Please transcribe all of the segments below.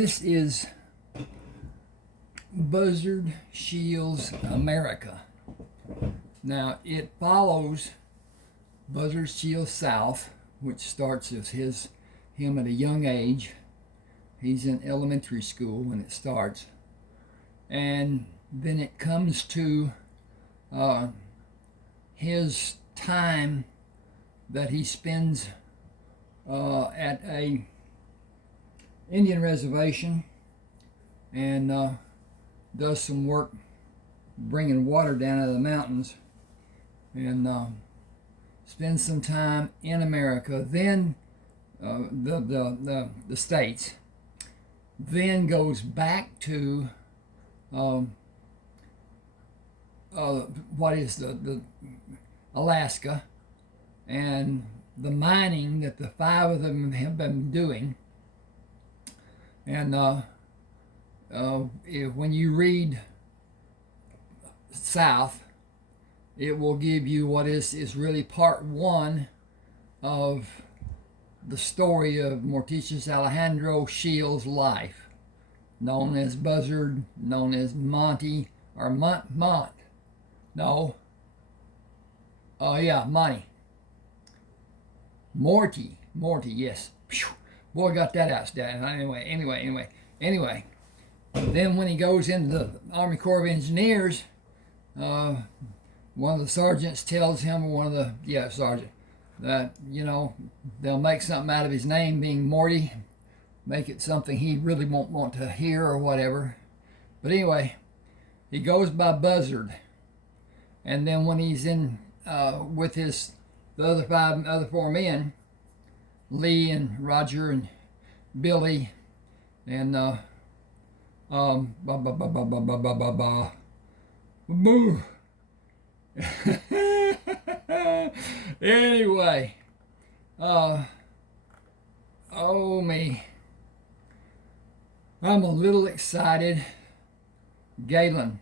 This is Buzzard Shields America. Now it follows Buzzard Shields South, which starts as him at a young age. He's in elementary school when it starts, and then it comes to his time that he spends at a Indian reservation and does some work bringing water down out of the mountains, and spends some time in America, then the States, then goes back to what is the Alaska, and the mining that the five of them have been doing. And when you read South, it will give you what is really part one of the story of Morticius Alejandro Shields' life, known as Buzzard, known as Monty, or Monty, Morty, yes. Boy, got that out. Anyway. Then when he goes into the Army Corps of Engineers, one of the sergeants tells him, sergeant, that, they'll make something out of his name being Morty, make it something he really won't want to hear or whatever. But anyway, he goes by Buzzard. And then when he's in with the other four men, Lee and Roger and Billy and boo. Anyway, oh me, I'm a little excited. Galen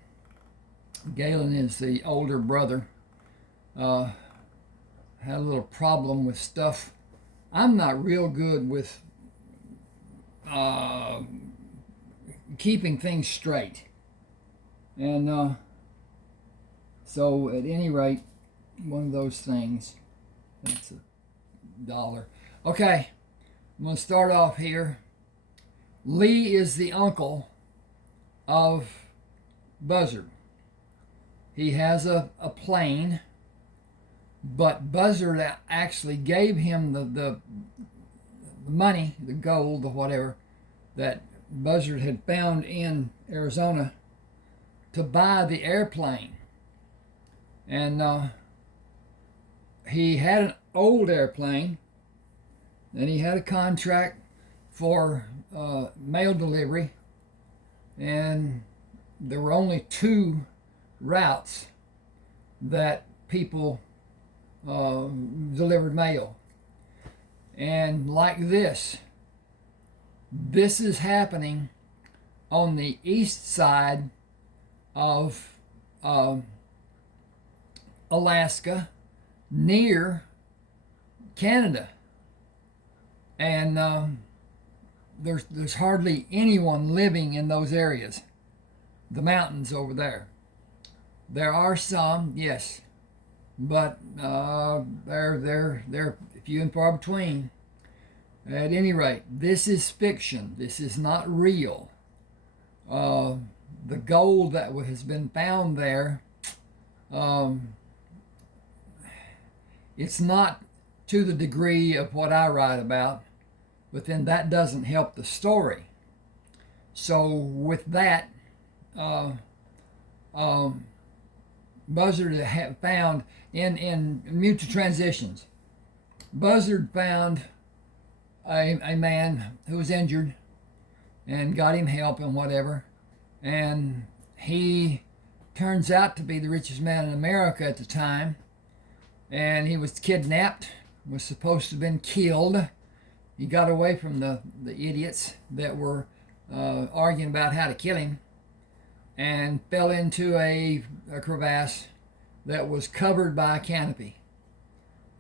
is the older brother. Had a little problem with stuff. I'm not real good with keeping things straight. And so at any rate, one of those things. That's $1. Okay, I'm going to start off here. Lee is the uncle of Buzzard. He has a plane, but Buzzard actually gave him the money, the gold, the whatever, that Buzzard had found in Arizona to buy the airplane. And he had an old airplane, and he had a contract for mail delivery, and there were only 2 routes that people delivered mail. And like this is happening on the east side of Alaska, near Canada, and there's hardly anyone living in those areas, the mountains over there. There are some, yes, but they're few and far between. At any rate, this is fiction. This is not real. The gold that has been found there, it's not to the degree of what I write about, but then that doesn't help the story. So with that, Buzzard had found in mutual transitions, Buzzard found a man who was injured and got him help and whatever, and he turns out to be the richest man in America at the time, and he was kidnapped, was supposed to have been killed. He got away from the idiots that were arguing about how to kill him, and fell into a crevasse that was covered by a canopy,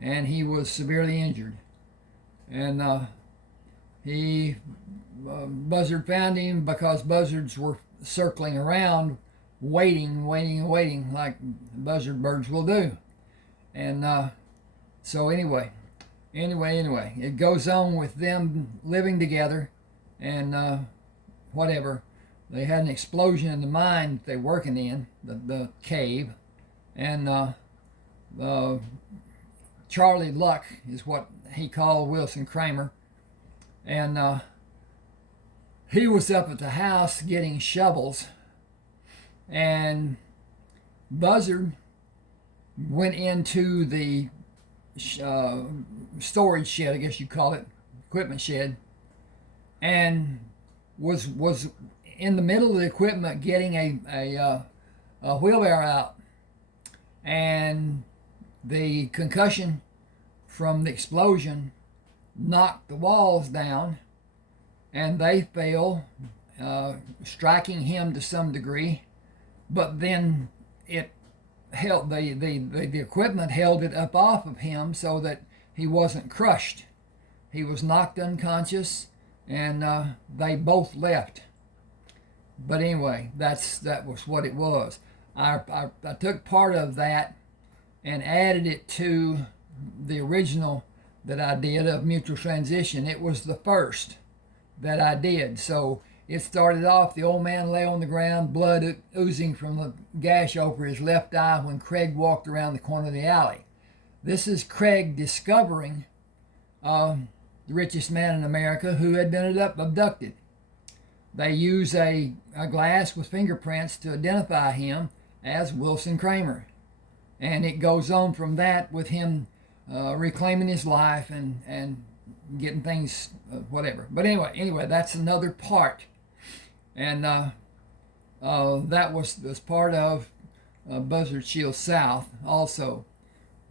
and he was severely injured. And Buzzard found him because buzzards were circling around, waiting, like buzzard birds will do. And so anyway, it goes on with them living together, and whatever. They had an explosion in the mine they're working in, the cave, and Charlie Luck is what he called Wilson Kramer, and he was up at the house getting shovels, and Buzzard went into the storage shed, I guess you call it, equipment shed, and was in the middle of the equipment getting a wheelbarrow out, and the concussion from the explosion knocked the walls down, and they fell, striking him to some degree, but then it held the equipment held it up off of him so that he wasn't crushed. He was knocked unconscious, and they both left. But anyway, that was what it was. I took part of that and added it to the original that I did of mutual transition. It was the first that I did. So it started off, the old man lay on the ground, blood oozing from the gash over his left eye when Craig walked around the corner of the alley. This is Craig discovering the richest man in America who had been abducted. They use a glass with fingerprints to identify him as Wilson Kramer. And it goes on from that with him reclaiming his life and getting things, whatever. But anyway, that's another part. And that was part of Buzzard Shield South also.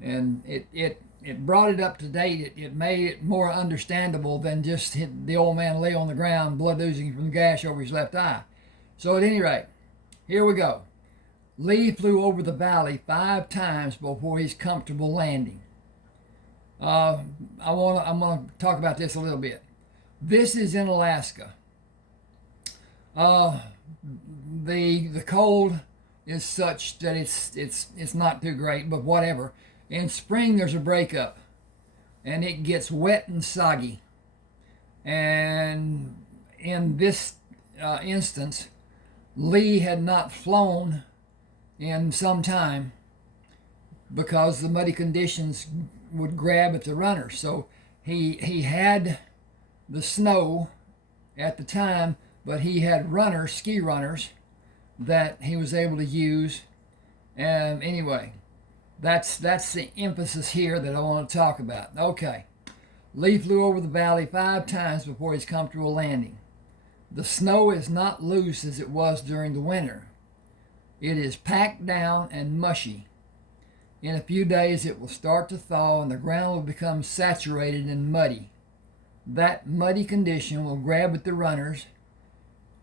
And it brought it up to date. It made it more understandable than just the old man lay on the ground, blood oozing from the gash over his left eye. So at any rate, here we go. Lee flew over the valley 5 times before his comfortable landing. I'm going to talk about this a little bit. This is in Alaska. The cold is such that it's not too great, but whatever. In spring there's a breakup, and it gets wet and soggy. And in this instance, Lee had not flown in some time because the muddy conditions would grab at the runners. So he had the snow at the time, but he had ski runners that he was able to use. And anyway, that's the emphasis here that I want to talk about. Okay, Lee flew over the valley 5 times before his comfortable landing. The snow is not loose as it was during the winter. It is packed down and mushy. In a few days it will start to thaw and the ground will become saturated and muddy. That muddy condition will grab at the runners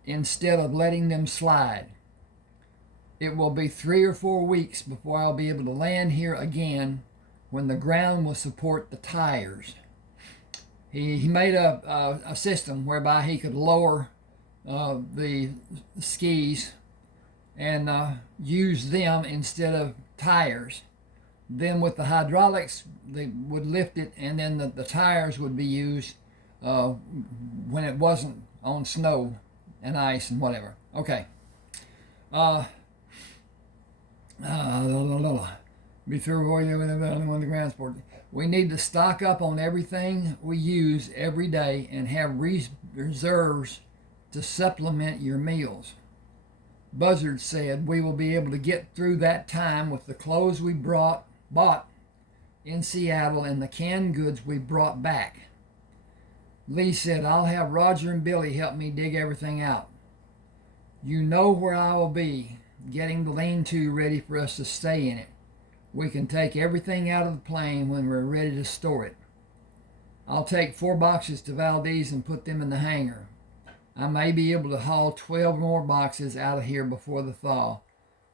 instead of letting them slide. It will be 3 or 4 weeks before I'll be able to land here again when the ground will support the tires. He made a system whereby he could lower the skis and use them instead of tires. Then with the hydraulics, they would lift it, and then the tires would be used when it wasn't on snow and ice and whatever. Okay. Be through on the ground sport. We need to stock up on everything we use every day and have reserves to supplement your meals. Buzzard said we will be able to get through that time with the clothes we bought in Seattle and the canned goods we brought back. Lee said, I'll have Roger and Billy help me dig everything out. You know where I will be, getting the lean-to ready for us to stay in it. We can take everything out of the plane when we're ready to store it. I'll take 4 boxes to Valdez and put them in the hangar. I may be able to haul 12 more boxes out of here before the thaw.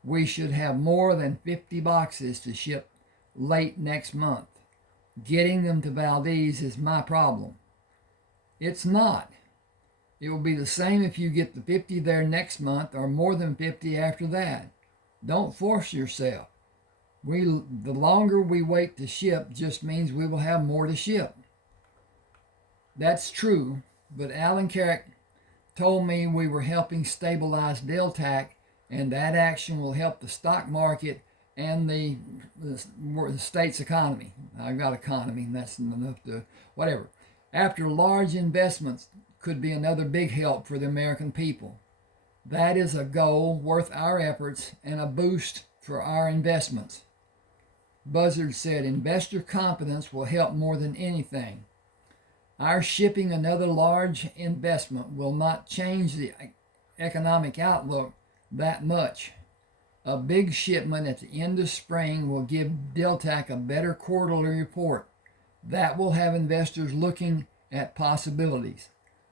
We should have more than 50 boxes to ship late next month. Getting them to Valdez is my problem. It's not. It will be the same if you get the 50 there next month or more than 50 after that. Don't force yourself. The longer we wait to ship just means we will have more to ship. That's true, but Alan Carrick told me we were helping stabilize Deltac, and that action will help the stock market and the state's economy. I've got economy, and that's enough to whatever. After large investments could be another big help for the American people. That is a goal worth our efforts and a boost for our investments. Buzzard said investor confidence will help more than anything. Our shipping another large investment will not change the economic outlook that much. A big shipment at the end of spring will give Deltac a better quarterly report. That will have investors looking at possibilities.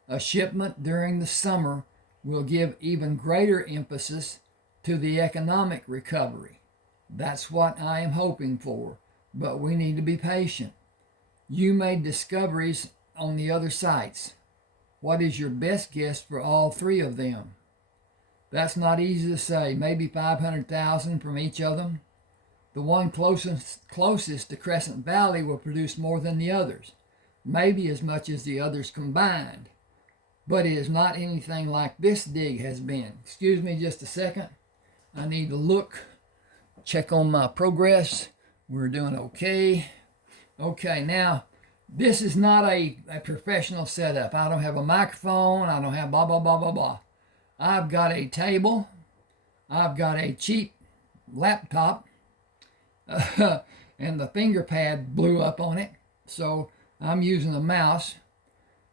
A shipment during the summer will give even greater emphasis to the economic recovery. That's what I am hoping for, but we need to be patient. You made discoveries on the other sites. What is your best guess for all three of them? That's not easy to say. Maybe 500,000 from each of them. The one closest to Crescent Valley will produce more than the others, maybe as much as the others combined. But it is not anything like this dig has been. Excuse me just a second. I need to look, check on my progress. We're doing okay. Okay, now, this is not a professional setup. I don't have a microphone. I don't have blah, blah, blah, blah, blah. I've got a table. I've got a cheap laptop. And the finger pad blew up on it. So I'm using a mouse.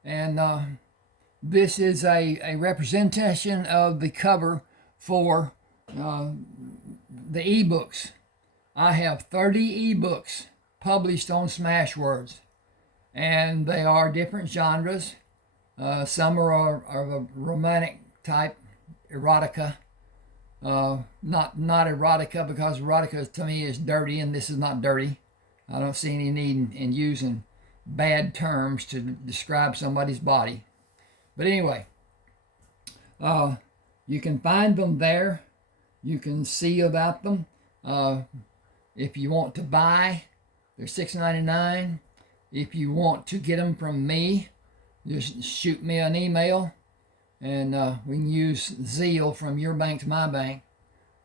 And this is a representation of the cover for the ebooks. I have 30 ebooks published on Smashwords, and they are different genres. Some are of a romantic type, erotica. Not erotica, because erotica to me is dirty, and this is not dirty. I don't see any need in using bad terms to describe somebody's body. But anyway, you can find them there. You can see about them. If you want to buy, they're $6.99. If you want to get them from me, just shoot me an email, and we can use Zelle from your bank to my bank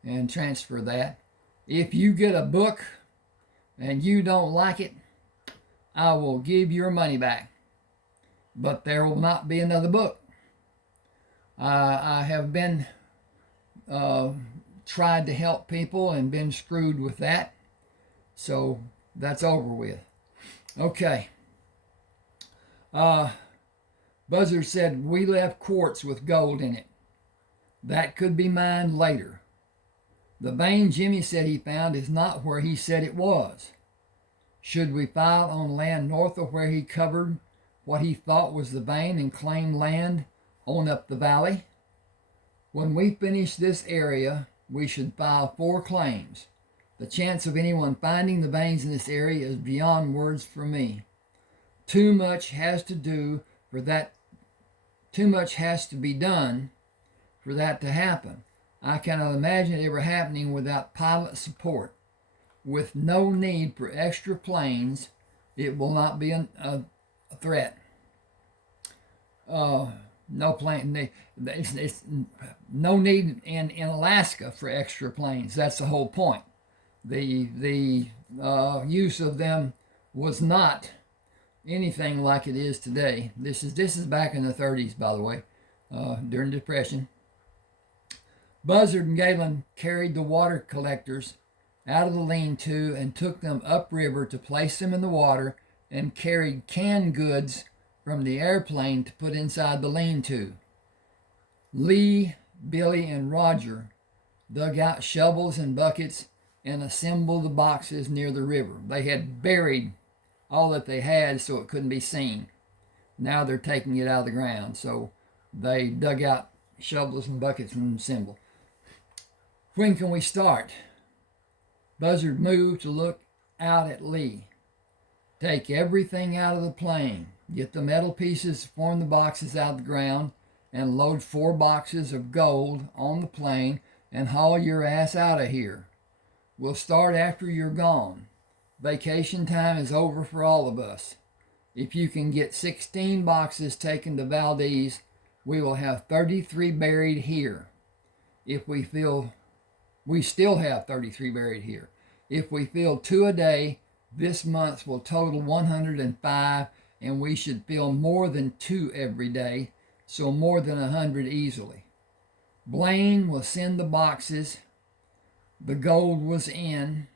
and transfer that. If you get a book and you don't like it, I will give your money back. But there will not be another book. I have been tried to help people and been screwed with that. So that's over with. Okay. Buzzard said, we left quartz with gold in it. That could be mined later. The vein Jimmy said he found is not where he said it was. Should we file on land north of where he covered what he thought was the vein and claim land on up the valley? When we finish this area, we should file 4 claims. The chance of anyone finding the veins in this area is beyond words for me. Too much has to be done for that to happen. I cannot imagine it ever happening without pilot support. With no need for extra planes, it will not be a threat. No plane. It's no need in Alaska for extra planes. That's the whole point. The use of them was not anything like it is today. This is back in the 30s, by the way, during the Depression. Buzzard and Galen carried the water collectors out of the lean-to and took them upriver to place them in the water, and carried canned goods from the airplane to put inside the lean-to. Lee, Billy, and Roger dug out shovels and buckets and assembled the boxes near the river. They had buried all that they had so it couldn't be seen. Now they're taking it out of the ground, so they dug out shovels and buckets and assembled. When can we start? Buzzard moved to look out at Lee. Take everything out of the plane. Get the metal pieces to form the boxes out of the ground, and load 4 boxes of gold on the plane and haul your ass out of here. We'll start after you're gone. Vacation time is over for all of us. If you can get 16 boxes taken to Valdez, we will have 33 buried here. If we still have 33 buried here. If we fill 2 a day, this month will total 105, and we should fill more than 2 every day, so more than 100 easily. Blaine will send the boxes the gold was in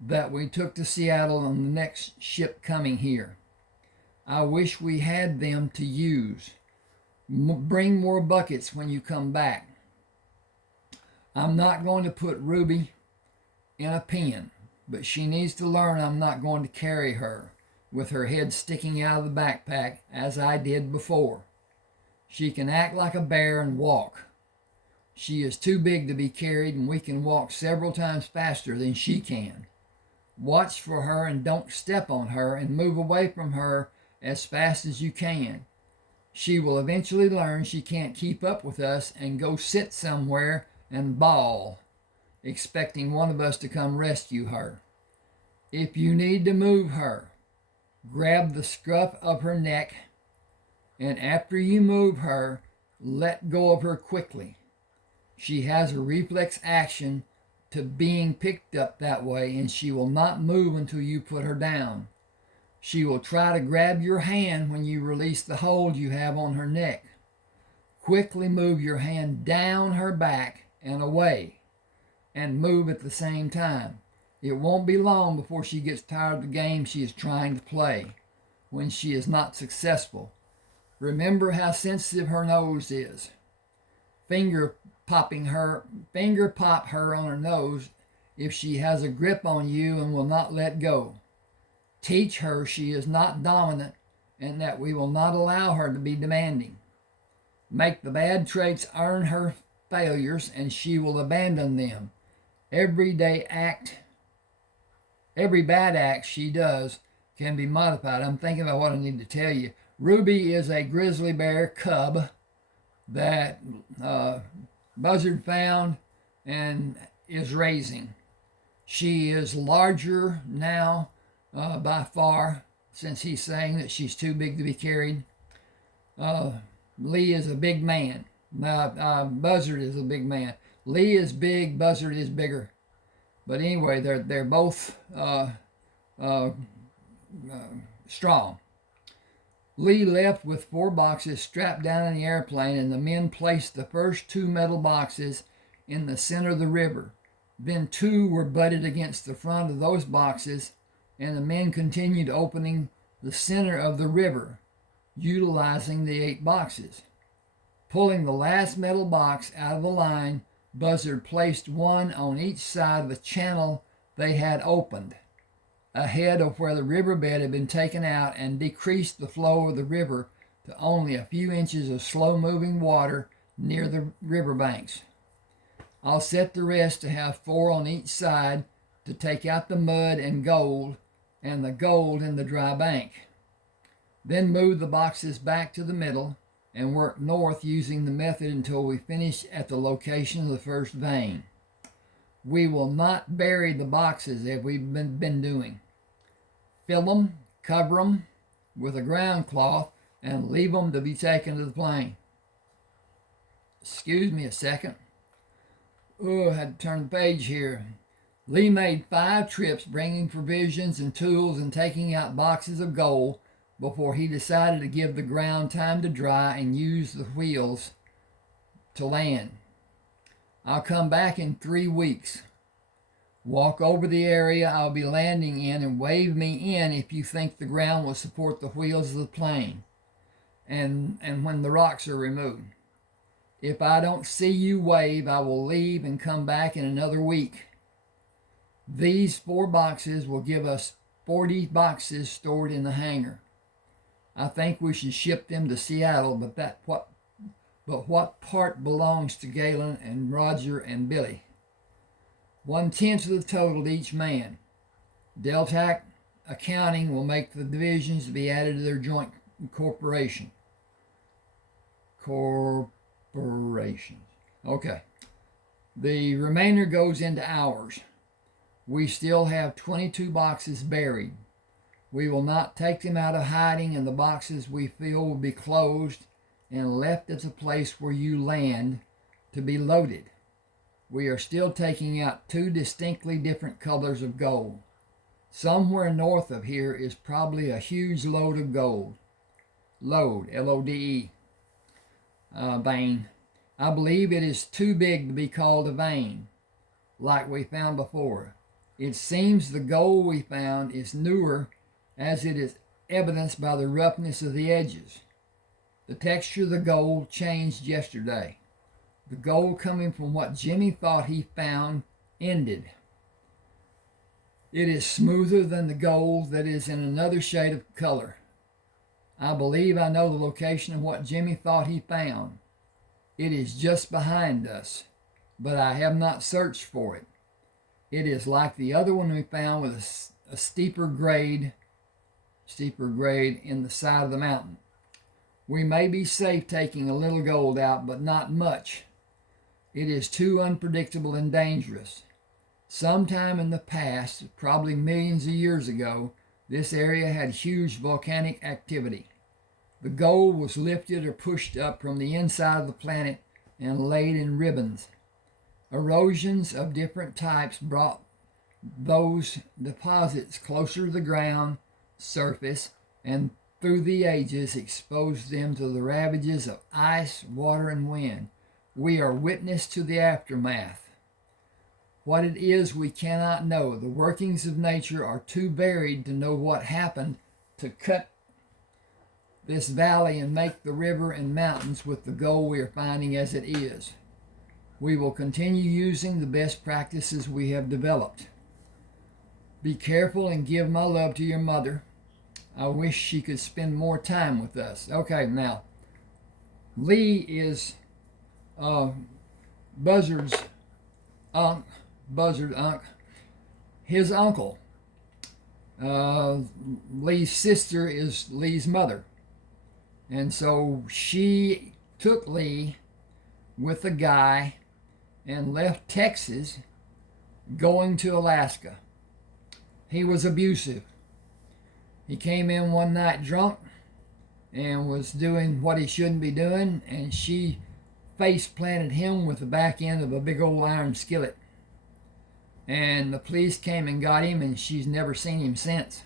that we took to Seattle on the next ship coming here. I wish we had them to use. Bring more buckets when you come back. I'm not going to put Ruby in a pen, but she needs to learn I'm not going to carry her with her head sticking out of the backpack as I did before. She can act like a bear and walk. She is too big to be carried, and we can walk several times faster than she can. Watch for her and don't step on her, and move away from her as fast as you can. She will eventually learn she can't keep up with us and go sit somewhere and bawl, expecting one of us to come rescue her. If you need to move her, grab the scruff of her neck, and after you move her, let go of her quickly. She has a reflex action to being picked up that way, and she will not move until you put her down. She will try to grab your hand when you release the hold you have on her neck. Quickly move your hand down her back and away, and move at the same time. It won't be long before she gets tired of the game she is trying to play. When she is not successful, remember how sensitive her nose is. Finger pop her on her nose if she has a grip on you and will not let go. Teach her she is not dominant and that we will not allow her to be demanding. Make the bad traits earn her failures, and she will abandon them. Every bad act she does can be modified. I'm thinking about what I need to tell you. Ruby is a grizzly bear cub that Buzzard found and is raising. She is larger now by far, since he's saying that she's too big to be carried. Lee is a big man. Buzzard is a big man. Lee is big, Buzzard is bigger. But anyway, they're both strong. Lee left with 4 boxes strapped down in the airplane, and the men placed the first 2 metal boxes in the center of the river. Then 2 were butted against the front of those boxes, and the men continued opening the center of the river, utilizing the 8 boxes. Pulling the last metal box out of the line, Buzzard placed one on each side of the channel they had opened, ahead of where the riverbed had been taken out, and decreased the flow of the river to only a few inches of slow-moving water near the riverbanks. I'll set the rest to have 4 on each side to take out the mud and the gold in the dry bank. Then move the boxes back to the middle and work north using the method until we finish at the location of the first vein. We will not bury the boxes as we've been doing. Fill them, cover them with a ground cloth, and leave them to be taken to the plane. Excuse me a second. I had to turn the page here. Lee made 5 trips bringing provisions and tools and taking out boxes of gold before he decided to give the ground time to dry and use the wheels to land. I'll come back in 3 weeks. Walk over the area I'll be landing in and wave me in if you think the ground will support the wheels of the plane and when the rocks are removed. If I don't see you wave, I will leave and come back in another week. These 4 boxes will give us 40 boxes stored in the hangar. I think we should ship them to Seattle, but what part belongs to Galen and Roger and Billy? 1/10 of the total to each man. Deltac, accounting will make the divisions to be added to their joint corporation. Corporations. Okay. The remainder goes into ours. We still have 22 boxes buried. We will not take them out of hiding, and the boxes we feel will be closed and left at the place where you land to be loaded. We are still taking out 2 distinctly different colors of gold. Somewhere north of here is probably a huge load of gold. Lode, L-O-D-E, vein. I believe it is too big to be called a vein, like we found before. It seems the gold we found is newer, as it is evidenced by the roughness of the edges. The texture of the gold changed yesterday. The gold coming from what Jimmy thought he found ended. It is smoother than the gold that is in another shade of color. I believe I know the location of what Jimmy thought he found. It is just behind us, but I have not searched for it. It is like the other one we found with a steeper grade in the side of the mountain. We may be safe taking a little gold out, but not much. It is too unpredictable and dangerous. Sometime in the past, probably millions of years ago, this area had huge volcanic activity. The gold was lifted or pushed up from the inside of the planet and laid in ribbons. Erosions of different types brought those deposits closer to the ground surface, and through the ages exposed them to the ravages of ice, water, and wind. We are witness to the aftermath. What it is we cannot know. The workings of nature are too varied to know what happened to cut this valley and make the river and mountains with the gold we are finding as it is. We will continue using the best practices we have developed. Be careful and give my love to your mother. I wish she could spend more time with us. Okay, now, Lee is Buzzard's Buzzard, his uncle. Lee's sister is Lee's mother. And so she took Lee with a guy and left Texas going to Alaska. He was abusive. He came in one night drunk and was doing what he shouldn't be doing, and she face planted him with the back end of a big old iron skillet. And the police came and got him, and she's never seen him since.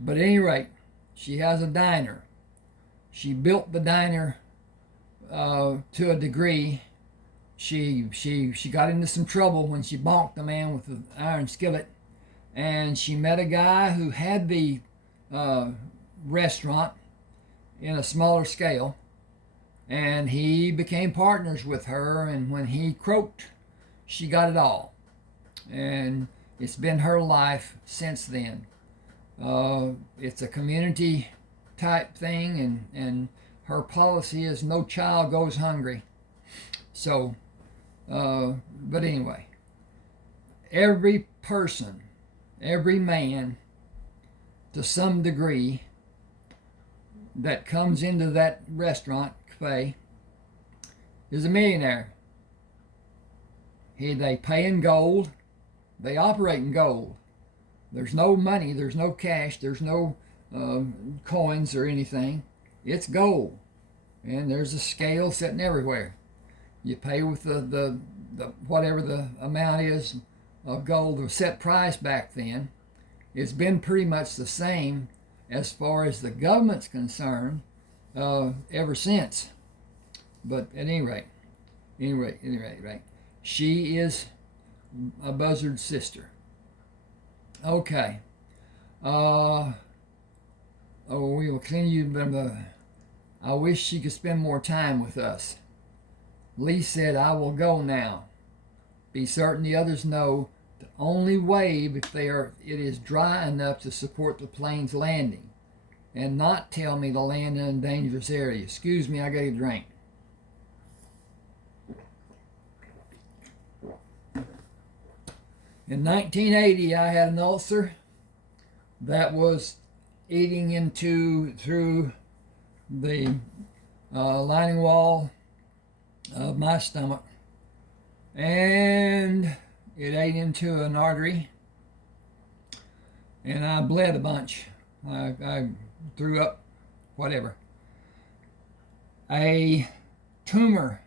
But at any rate, she has a diner. She built the diner to a degree. She got into some trouble when she bonked the man with the iron skillet, and she met a guy who had the restaurant in a smaller scale, and he became partners with her, and when he croaked, she got it all. And it's been her life since then. It's a community type thing, and her policy is no child goes hungry. So, but anyway, every person, every man, to some degree, that comes into that restaurant, cafe, is a millionaire. They pay in gold. They operate in gold. There's no money. There's no cash. There's no coins or anything. It's gold. And there's a scale sitting everywhere. You pay with the whatever the amount is of gold, the set price back then. It's been pretty much the same as far as the government's concerned ever since. But at any rate, she is a Buzzard's sister. Okay. We will continue. I wish she could spend more time with us. Lee said, I will go now. Be certain the others know to only wave if it is dry enough to support the plane's landing, and not tell me to land in a dangerous area. Excuse me, I got a drink. In 1980, I had an ulcer that was eating through the lining wall of my stomach, and it ate into an artery, and I bled a bunch. I threw up, whatever. A tumor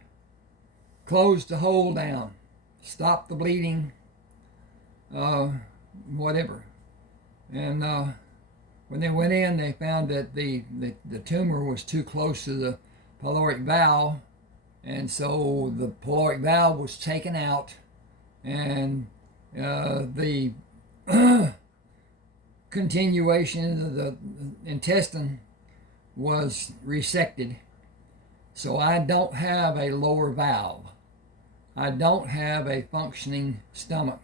closed the hole down, stopped the bleeding, whatever. And when they went in, they found that the tumor was too close to the pyloric valve, and so the pyloric valve was taken out, and the continuation of the intestine was resected. So I don't have a lower valve. I don't have a functioning stomach.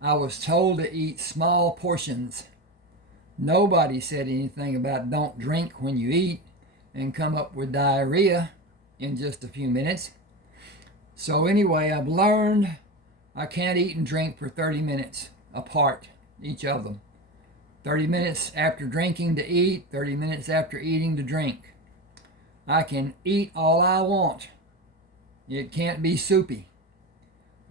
I was told to eat small portions. Nobody said anything about don't drink when you eat and come up with diarrhea in just a few minutes. So anyway, I've learned I can't eat and drink for 30 minutes apart, each of them. 30 minutes after drinking to eat, 30 minutes after eating to drink. I can eat all I want. It can't be soupy.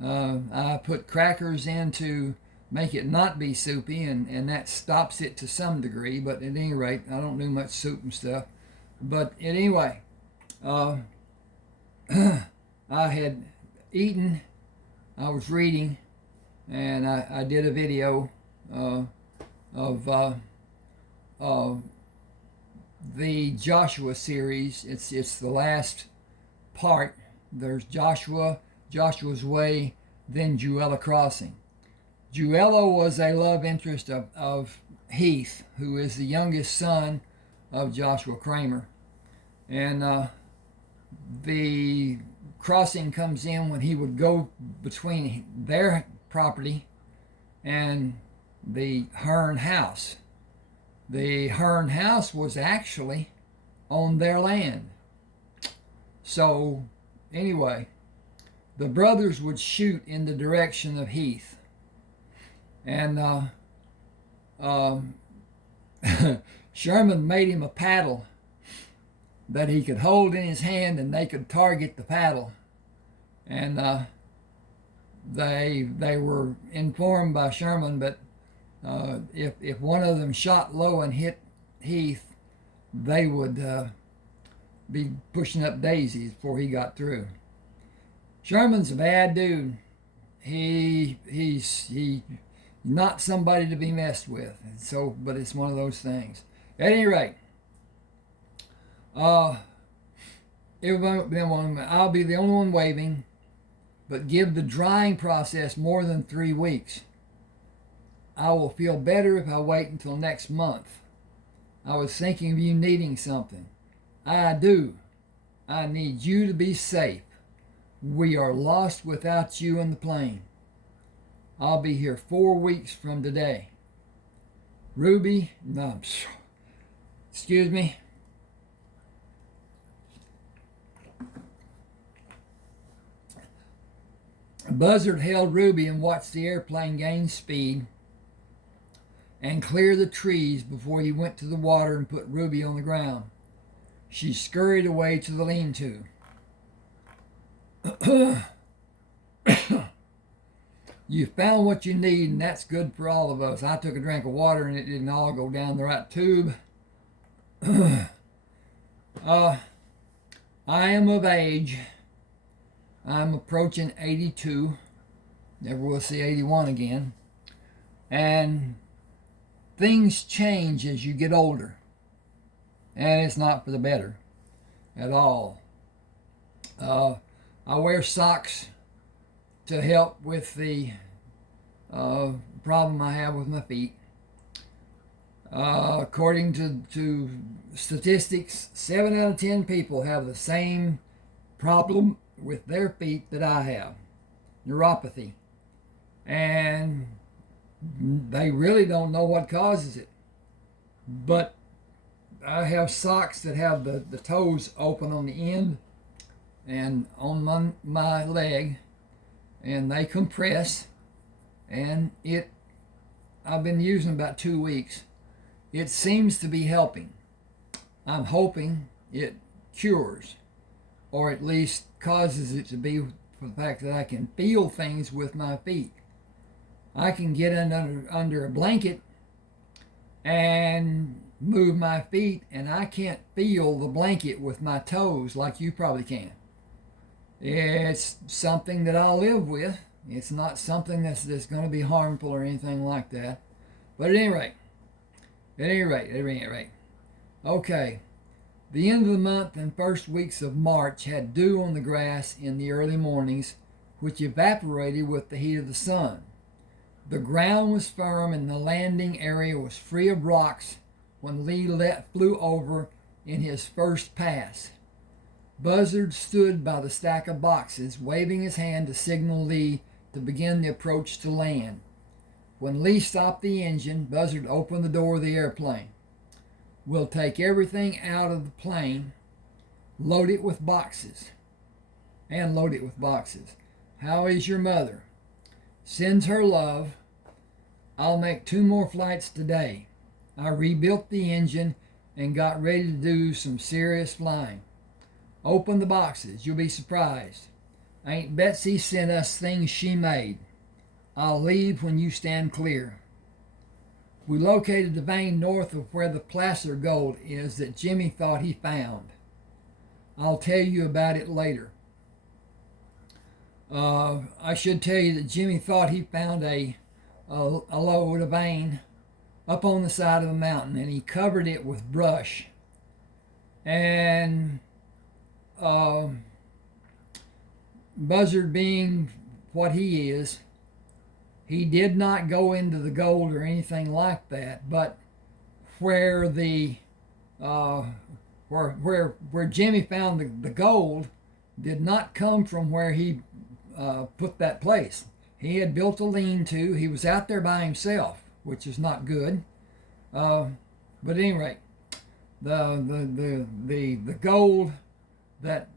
I put crackers in to make it not be soupy, and that stops it to some degree, but at any rate, I don't do much soup and stuff. But anyway, I had eaten, I was reading, and I did a video of the Joshua series. It's the last part. There's Joshua's Way, then Juella Crossing. Juella was a love interest of Heath, who is the youngest son of Joshua Kramer. And the crossing comes in when he would go between their property and the Hearn house. The Hearn house was actually on their land. So anyway, the brothers would shoot in the direction of Heath. And Sherman made him a paddle that he could hold in his hand, and they could target the paddle. And they were informed by Sherman, but if one of them shot low and hit Heath, they would be pushing up daisies before he got through. Sherman's a bad dude. He's not somebody to be messed with. So, but it's one of those things. At any rate, I'll be the only one waving, but give the drying process more than 3 weeks. I will feel better if I wait until next month. I was thinking of you needing something. I do. I need you to be safe. We are lost without you in the plane. I'll be here 4 weeks from today. Ruby, no, excuse me. Buzzard held Ruby and watched the airplane gain speed and clear the trees before he went to the water and put Ruby on the ground. She scurried away to the lean-to. You found what you need, and that's good for all of us. I took a drink of water, and it didn't all go down the right tube. I am of age. I'm approaching 82. Never will see 81 again. And things change as you get older. And it's not for the better at all. I wear socks to help with the problem I have with my feet. According to statistics, 7 out of 10 people have the same problem with their feet that I have, neuropathy. And they really don't know what causes it. But I have socks that have the toes open on the end and on my leg, and they compress, and I've been using about 2 weeks, It seems to be helping. I'm hoping it cures, or at least causes it to be, for the fact that I can feel things with my feet. I can get under a blanket and move my feet, and I can't feel the blanket with my toes like you probably can. It's something that I'll live with. It's not something that's going to be harmful or anything like that. But at any rate, okay. The end of the month and first weeks of March had dew on the grass in the early mornings, which evaporated with the heat of the sun. The ground was firm and the landing area was free of rocks when Lee flew over in his first pass. Buzzard stood by the stack of boxes, waving his hand to signal Lee to begin the approach to land. When Lee stopped the engine, Buzzard opened the door of the airplane. We'll take everything out of the plane, load it with boxes. How is your mother? Sends her love. I'll make 2 more flights today. I rebuilt the engine and got ready to do some serious flying. Open the boxes. You'll be surprised. Aunt Betsy sent us things she made. I'll leave when you stand clear. We located the vein north of where the placer gold is that Jimmy thought he found. I'll tell you about it later. I should tell you that Jimmy thought he found a load of vein up on the side of the mountain, and he covered it with brush. And Buzzard, being what he is, he did not go into the gold or anything like that, but where where Jimmy found the gold did not come from where he put that place. He had built a lean-to. He was out there by himself, which is not good. But at any rate, the gold that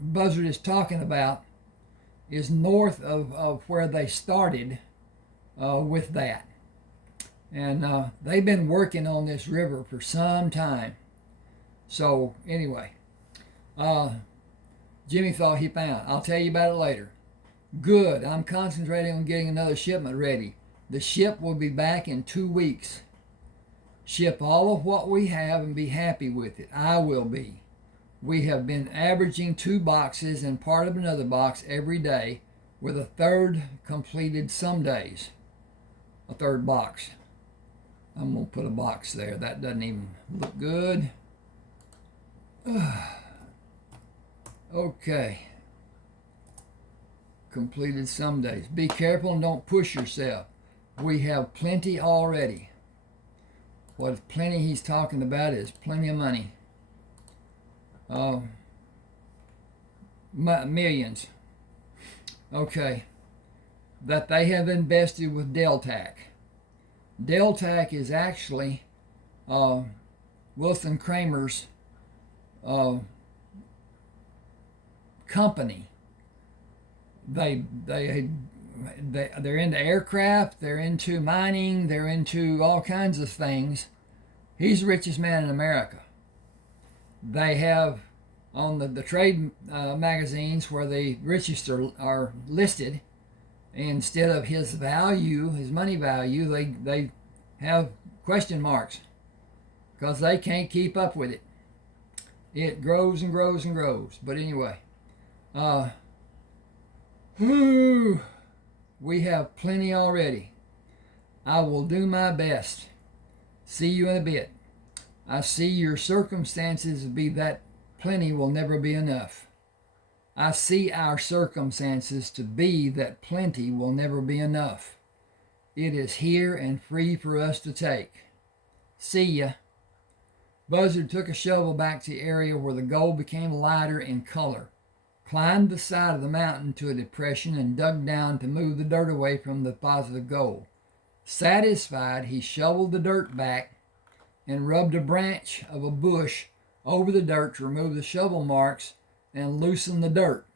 Buzzard is talking about is north of where they started with that. And they've been working on this river for some time. So anyway, Jimmy thought he found. I'll tell you about it later. Good. I'm concentrating on getting another shipment ready. The ship will be back in 2 weeks. Ship all of what we have and be happy with it. I will be. We have been averaging 2 boxes and part of another box every day, with a third completed some days. A third box. I'm going to put a box there. That doesn't even look good. Okay. Completed some days. Be careful and don't push yourself. We have plenty already. What plenty he's talking about is plenty of money. Millions. Okay. That they have invested with Deltac. Deltac is actually Wilson Kramer's company. They're into aircraft, they're into mining, they're into all kinds of things. He's the richest man in America. They have on the trade magazines where the richest are listed, instead of his value, his money value, they have question marks because they can't keep up with it. It grows and grows and grows. But anyway, we have plenty already. I will do my best. See you in a bit. I see your circumstances be that plenty will never be enough. I see our circumstances to be that plenty will never be enough. It is here and free for us to take. See ya. Buzzard took a shovel back to the area where the gold became lighter in color, climbed the side of the mountain to a depression, and dug down to move the dirt away from the deposit of gold. Satisfied, he shoveled the dirt back and rubbed a branch of a bush over the dirt to remove the shovel marks and loosen the dirt.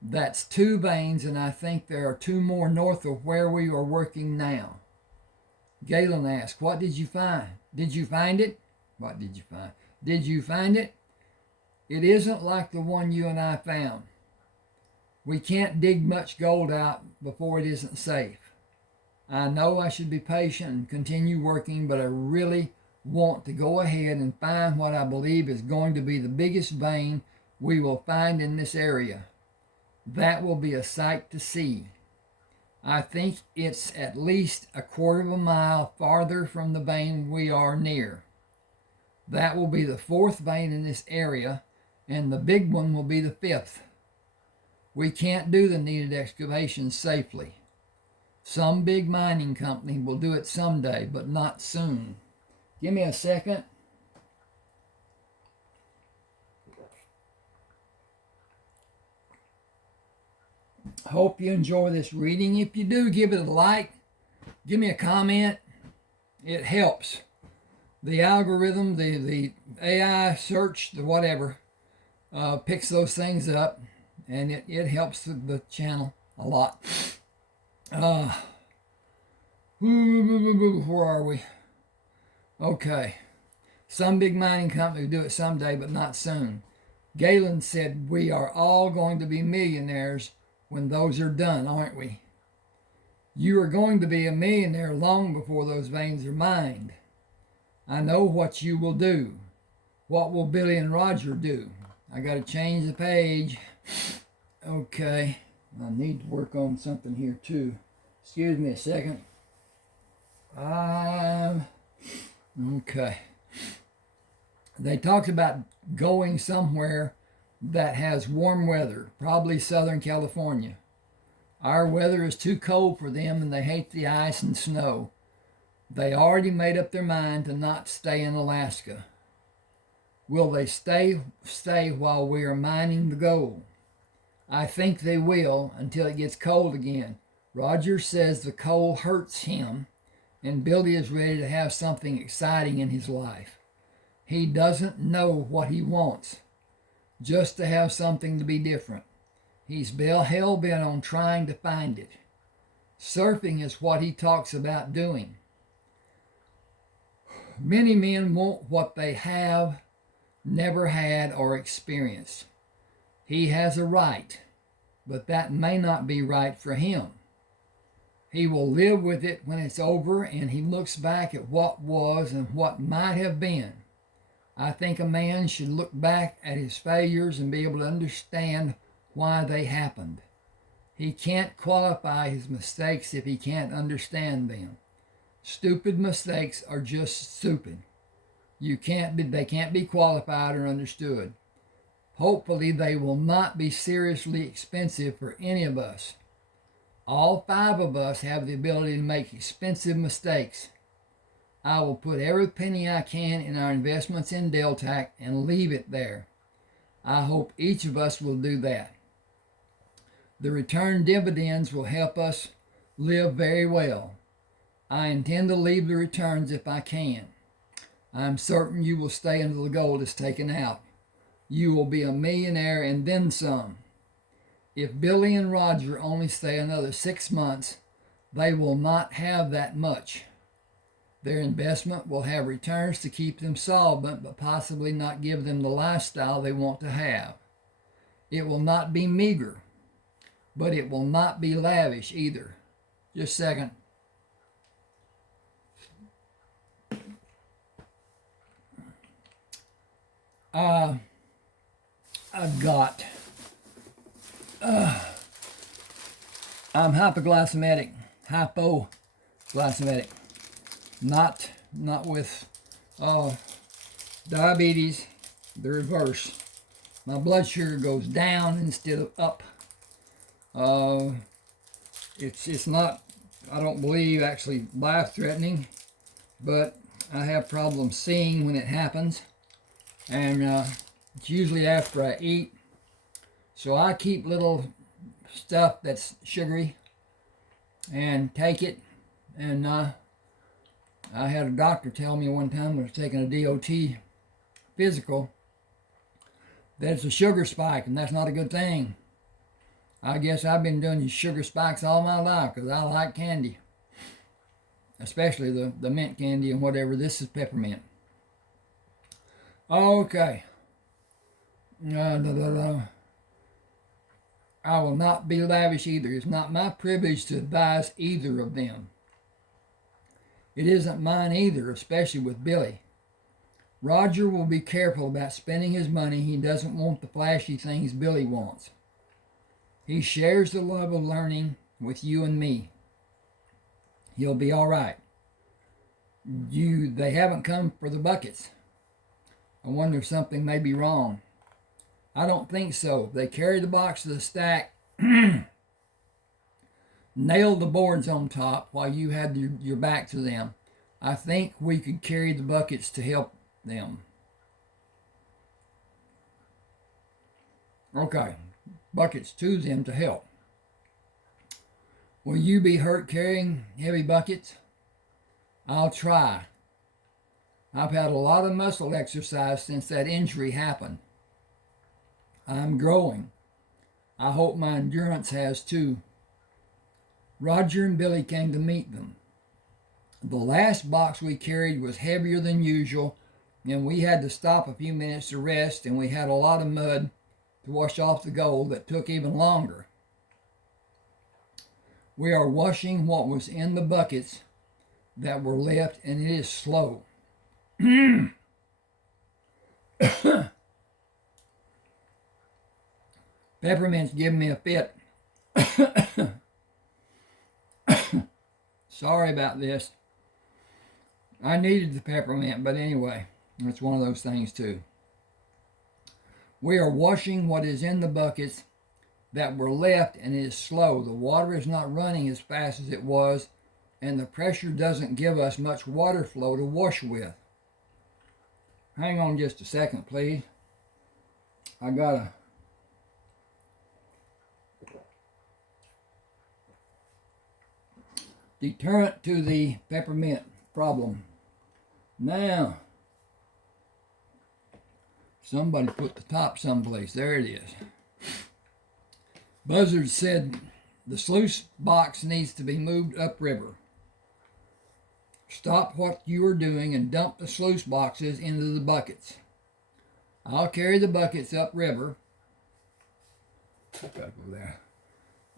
That's 2 veins, and I think there are 2 more north of where we are working now. Galen asked, what did you find? Did you find it? What did you find? Did you find it? It isn't like the one you and I found. We can't dig much gold out before it isn't safe. I know I should be patient and continue working, but I really want to go ahead and find what I believe is going to be the biggest vein we will find in this area. That will be a sight to see. I think it's at least a quarter of a mile farther from the vein we are near. That will be the fourth vein in this area, and the big one will be the fifth. We can't do the needed excavations safely. Some big mining company will do it someday, but not soon. Give me a second. Hope you enjoy this reading. If you do, give it a like. Give me a comment. It helps. The algorithm, the AI search, the whatever, picks those things up, and it helps the channel a lot. Where are we? Okay. Some big mining company will do it someday, but not soon. Galen said we are all going to be millionaires when those are done, aren't we? You are going to be a millionaire long before those veins are mined. I know what you will do. What will Billy and Roger do? I got to change the page. Okay. I need to work on something here too. Excuse me a second. Okay. They talked about going somewhere that has warm weather, probably Southern California. Our weather is too cold for them and they hate the ice and snow. They already made up their mind to not stay in Alaska. Will they stay while we are mining the gold? I think they will until it gets cold again. Roger says the cold hurts him, and Billy is ready to have something exciting in his life. He doesn't know what he wants, just to have something to be different. He's hell-bent on trying to find it. Surfing is what he talks about doing. Many men want what they have never had or experienced. He has a right, but that may not be right for him. He will live with it when it's over and he looks back at what was and what might have been. I think a man should look back at his failures and be able to understand why they happened. He can't qualify his mistakes if he can't understand them. Stupid mistakes are just stupid. They can't be qualified or understood. Hopefully they will not be seriously expensive for any of us. All 5 of us have the ability to make expensive mistakes. I will put every penny I can in our investments in Deltac and leave it there. I hope each of us will do that. The return dividends will help us live very well. I intend to leave the returns if I can. I'm certain you will stay until the gold is taken out. You will be a millionaire and then some. If Billy and Roger only stay another 6 months, they will not have that much. Their investment will have returns to keep them solvent, but possibly not give them the lifestyle they want to have. It will not be meager, but it will not be lavish either. Just a second. I'm hypoglycemic, not with diabetes, the reverse. My blood sugar goes down instead of up. It's not, I don't believe, actually life-threatening, but I have problems seeing when it happens, and it's usually after I eat. So I keep little stuff that's sugary and take it, and I had a doctor tell me one time when I was taking a DOT physical that it's a sugar spike, and that's not a good thing. I guess I've been doing these sugar spikes all my life because I like candy. especially the mint candy and whatever. This is peppermint. Okay. I will not be lavish either. It's not my privilege to advise either of them. It isn't mine either, especially with Billy. Roger will be careful about spending his money. He doesn't want the flashy things Billy wants. He shares the love of learning with you and me. He'll be all right. They haven't come for the buckets. I wonder if something may be wrong. I don't think so. They carried the box to the stack, nailed the boards on top while you had your back to them. I think we could carry the buckets to help them. Okay, buckets to them to help. Will you be hurt carrying heavy buckets? I'll try. I've had a lot of muscle exercise since that injury happened. I'm growing. I hope my endurance has too. Roger and Billy came to meet them. The last box we carried was heavier than usual, and we had to stop a few minutes to rest, and we had a lot of mud to wash off the gold that took even longer. We are washing what was in the buckets that were left, and it is slow. Peppermint's giving me a fit. Sorry about this. I needed the peppermint, but anyway, it's one of those things too. We are washing what is in the buckets that were left, and it is slow. The water is not running as fast as it was, and the pressure doesn't give us much water flow to wash with. Hang on just a second, please. I got a deterrent to the peppermint problem. Now, somebody put the top someplace. There it is. Buzzard said the sluice box needs to be moved upriver. Stop what you are doing and dump the sluice boxes into the buckets. I'll carry the buckets upriver. Gotta go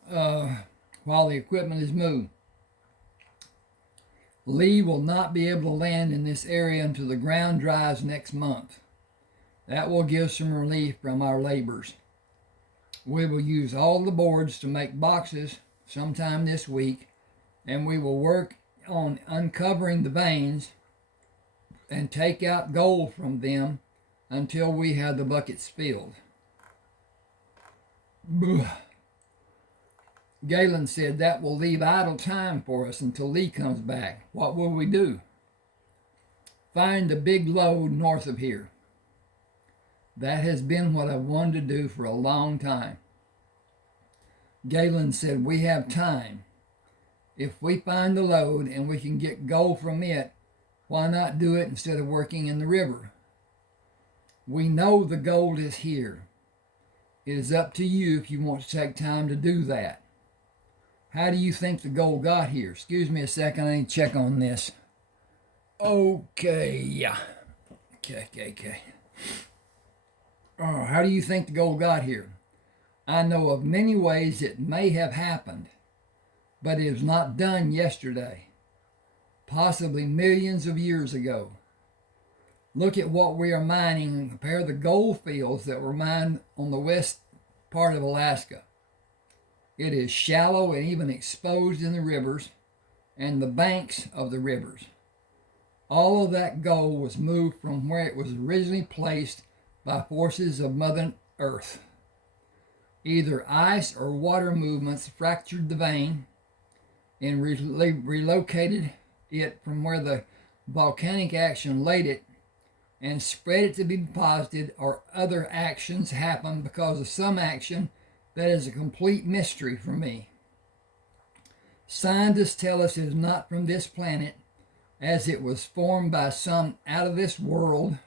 there. While the equipment is moved. Lee will not be able to land in this area until the ground dries next month. That will give some relief from our labors. We will use all the boards to make boxes sometime this week, and we will work on uncovering the veins and take out gold from them until we have the buckets filled. Galen said that will leave idle time for us until Lee comes back. What will we do? Find a big lode north of here. That has been what I've wanted to do for a long time. Galen said we have time. If we find the lode and we can get gold from it, why not do it instead of working in the river? We know the gold is here. It is up to you if you want to take time to do that. How do you think the gold got here? Excuse me a second, I need to check on this. Okay, yeah. Okay. Oh, how do you think the gold got here? I know of many ways it may have happened, but it was not done yesterday, possibly millions of years ago. Look at what we are mining and compare the gold fields that were mined on the west part of Alaska. It is shallow and even exposed in the rivers and the banks of the rivers. All of that gold was moved from where it was originally placed by forces of Mother Earth. Either ice or water movements fractured the vein and relocated it from where the volcanic action laid it and spread it to be deposited, or other actions happened because of some action that is a complete mystery for me. Scientists tell us it is not from this planet, as it was formed by some out-of-this-world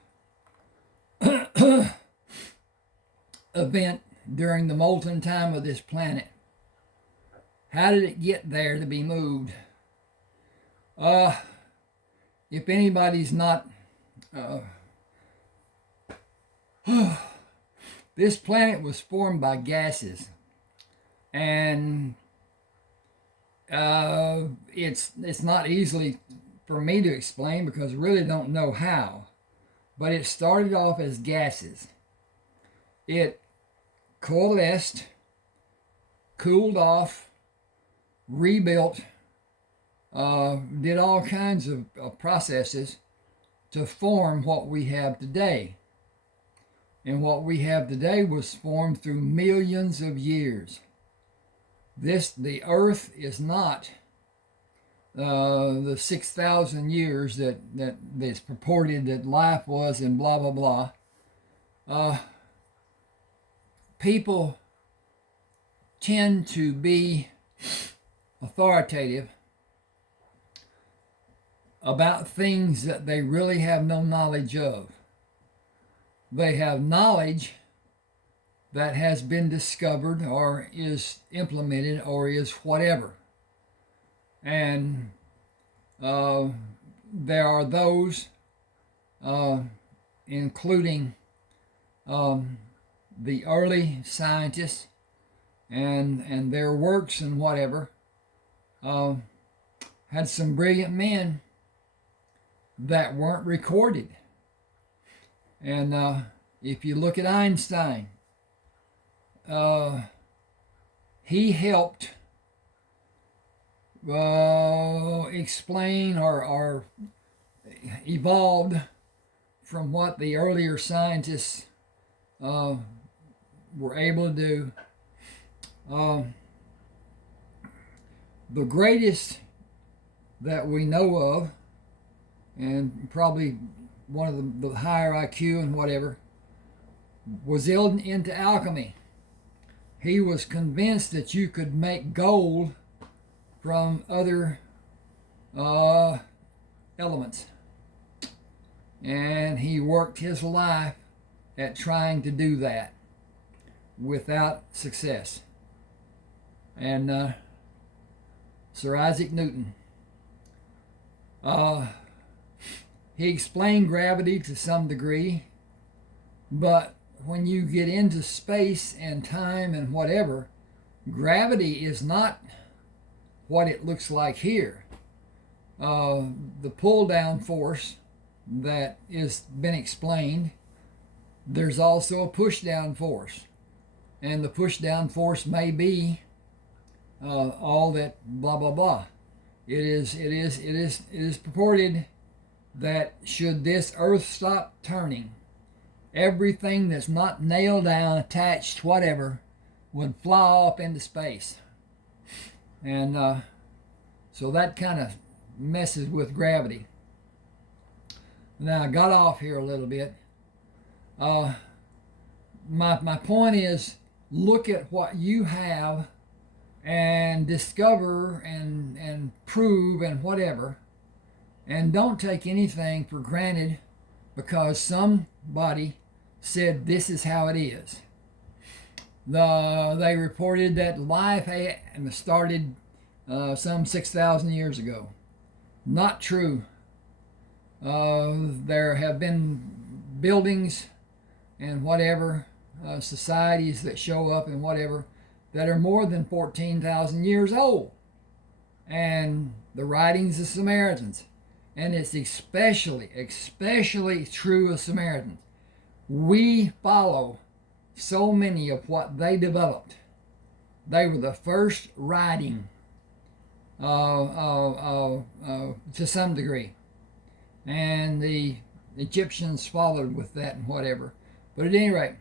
event during the molten time of this planet. How did it get there to be moved? Uh, if anybody's not, uh, this planet was formed by gases, and it's not easily for me to explain because I really don't know how, but it started off as gases. It coalesced, cooled off, rebuilt, did all kinds of processes to form what we have today. And what we have today was formed through millions of years. The Earth is not the 6,000 years that's purported that life was and blah, blah, blah. People tend to be authoritative about things that they really have no knowledge of. They have knowledge that has been discovered or is implemented or is whatever. And there are those, including the early scientists and their works and whatever, had some brilliant men that weren't recorded. And if you look at Einstein, he helped explain or evolved from what the earlier scientists were able to do. The greatest that we know of, and probably one of the higher IQ and whatever, was into alchemy. He was convinced that you could make gold from other elements. And he worked his life at trying to do that without success. And Sir Isaac Newton, he explained gravity to some degree, but when you get into space and time and whatever, gravity is not what it looks like here. The pull down force that has been explained, there's also a push down force, and the push down force may be all that blah blah blah. It is purported that should this earth stop turning, everything that's not nailed down, attached, whatever, would fly off into space. And so that kind of messes with gravity. Now, I got off here a little bit. My point is, look at what you have and discover and prove and whatever, and don't take anything for granted because somebody said this is how it is. They reported that life started some 6,000 years ago. Not true. There have been buildings and whatever, societies that show up and whatever, that are more than 14,000 years old. And the writings of Samaritans. And it's especially true of Samaritans. We follow so many of what they developed. They were the first writing to some degree. And the Egyptians followed with that and whatever. But at any rate,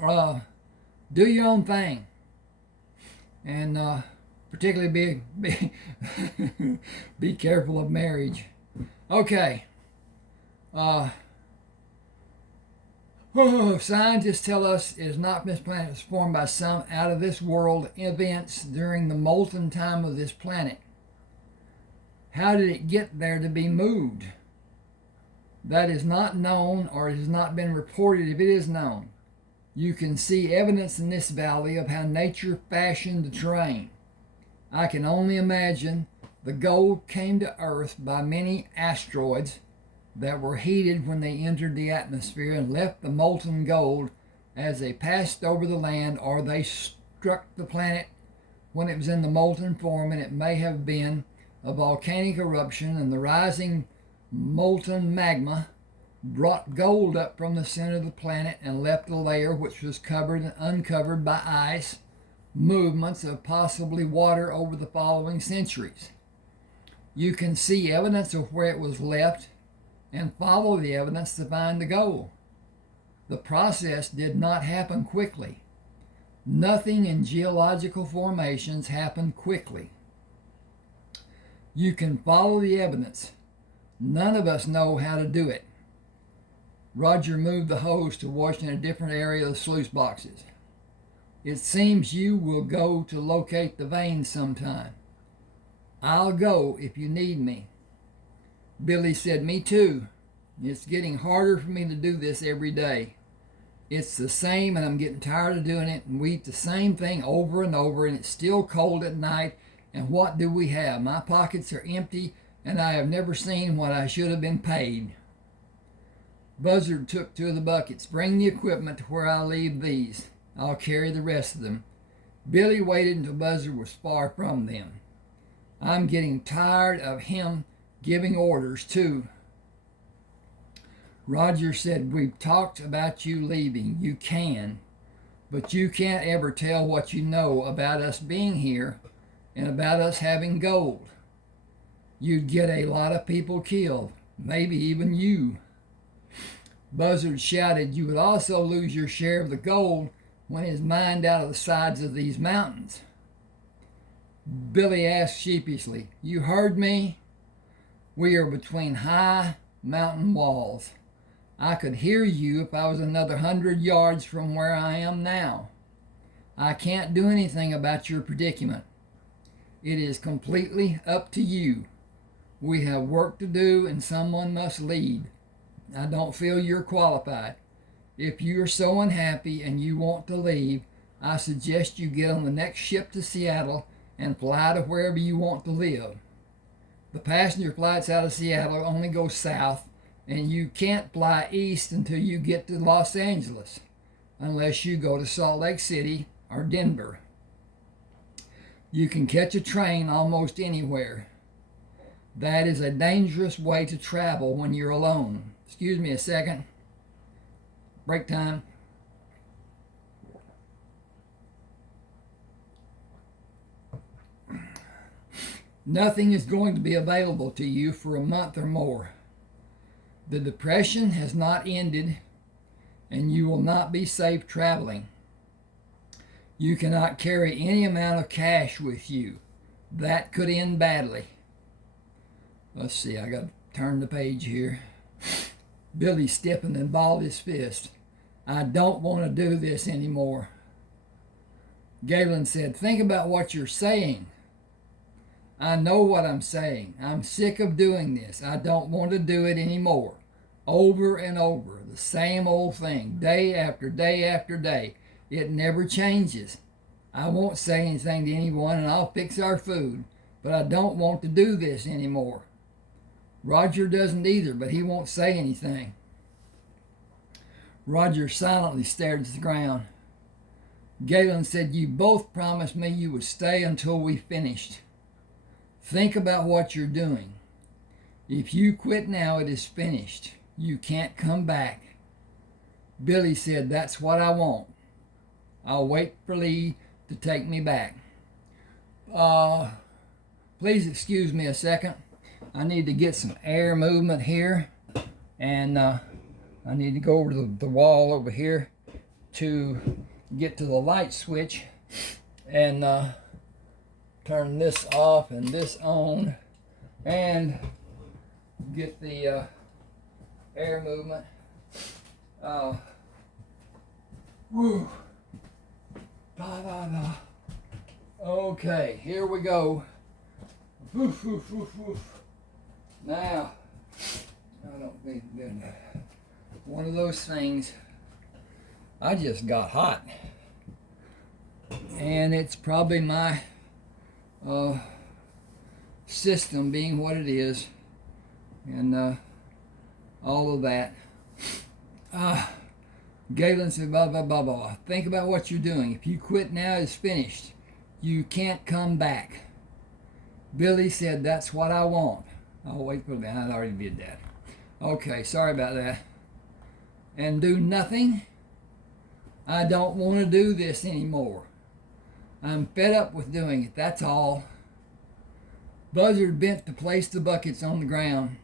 do your own thing. And particularly be careful of marriage. Okay. Scientists tell us it is not this planet was formed by some out of this world events during the molten time of this planet. How did it get there to be moved? That is not known, or it has not been reported. If it is known, you can see evidence in this valley of how nature fashioned the terrain. I can only imagine The gold came to Earth by many asteroids that were heated when they entered the atmosphere and left the molten gold as they passed over the land, or they struck the planet when it was in the molten form, and it may have been a volcanic eruption, and the rising molten magma brought gold up from the center of the planet and left a layer which was covered and uncovered by ice, movements of possibly water over the following centuries. You can see evidence of where it was left and follow the evidence to find the gold. The process did not happen quickly. Nothing in geological formations happened quickly. You can follow the evidence. None of us know how to do it. Roger moved the hose to wash in a different area of the sluice boxes. It seems you will go to locate the veins sometime. I'll go if you need me. Billy said, me too. It's getting harder for me to do this every day. It's the same, and I'm getting tired of doing it, and we eat the same thing over and over, and it's still cold at night, and what do we have? My pockets are empty, and I have never seen what I should have been paid. Buzzard took 2 of the buckets. Bring the equipment to where I leave these. I'll carry the rest of them. Billy waited until Buzzard was far from them. I'm getting tired of him giving orders, too. Roger said, we've talked about you leaving. You can, but you can't ever tell what you know about us being here and about us having gold. You'd get a lot of people killed, maybe even you. Buzzard shouted, you would also lose your share of the gold when it's mined out of the sides of these mountains. Billy asked sheepishly, you heard me? We are between high mountain walls. I could hear you if I was another 100 yards from where I am now. I can't do anything about your predicament. It is completely up to you. We have work to do and someone must lead. I don't feel you're qualified. If you're so unhappy and you want to leave, I suggest you get on the next ship to Seattle and fly to wherever you want to live. The passenger flights out of Seattle only go south, and you can't fly east until you get to Los Angeles, unless you go to Salt Lake City or Denver. You can catch a train almost anywhere. That is a dangerous way to travel when you're alone. Excuse me a second. Break time. Nothing is going to be available to you for a month or more. The depression has not ended, and you will not be safe traveling. You cannot carry any amount of cash with you. That could end badly. Let's see, I got to turn the page here. Billy stiffened and balled his fist. I don't want to do this anymore. Galen said, think about what you're saying. I know what I'm saying. I'm sick of doing this. I don't want to do it anymore. Over and over, the same old thing, day after day after day. It never changes. I won't say anything to anyone, and I'll fix our food, but I don't want to do this anymore. Roger doesn't either, but he won't say anything. Roger silently stared at the ground. Galen said, you both promised me you would stay until we finished. Think about what you're doing. If you quit now, it is finished. You can't come back. Billy said, that's what I want. I'll wait for Lee to take me back. Please excuse me a second. I need to get some air movement here. And I need to go over to the wall over here to get to the light switch and turn this off and this on and get the air movement. Woo. Da, da, da. Okay, here we go. Woof, woof, woof, woof. Now, I don't need to do that. One of those things, I just got hot. And it's probably my system being what it is, and all of that. Galen said, blah, blah, blah, blah. Think about what you're doing. If you quit now, it's finished. You can't come back. Billy said, that's what I want. Oh, wait for that. I already did that. Okay, sorry about that. And do nothing? I don't want to do this anymore. I'm fed up with doing it, that's all. Buzzard bent to place the buckets on the ground.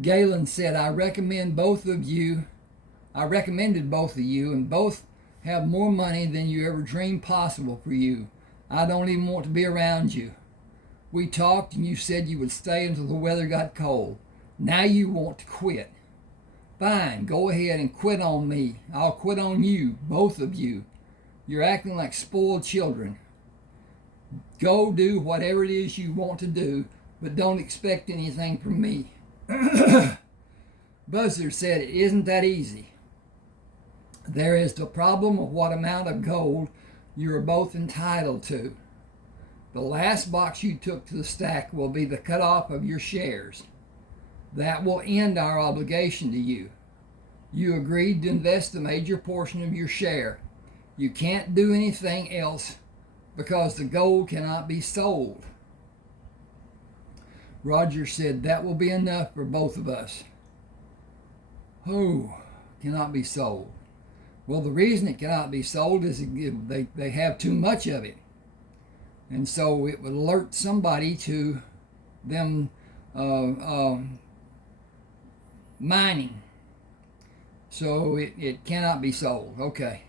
Galen said, I recommended both of you, and both have more money than you ever dreamed possible for you. I don't even want to be around you. We talked and you said you would stay until the weather got cold. Now you want to quit. Fine, go ahead and quit on me. I'll quit on you, both of you. You're acting like spoiled children. Go do whatever it is you want to do, but don't expect anything from me. Buzzard said, it isn't that easy. There is the problem of what amount of gold you are both entitled to. The last box you took to the stack will be the cutoff of your shares. That will end our obligation to you. You agreed to invest a major portion of your share. You can't do anything else because the gold cannot be sold. Roger said, that will be enough for both of us. Oh, cannot be sold. Well, the reason it cannot be sold is they have too much of it. And so it would alert somebody to them mining. So it cannot be sold. Okay.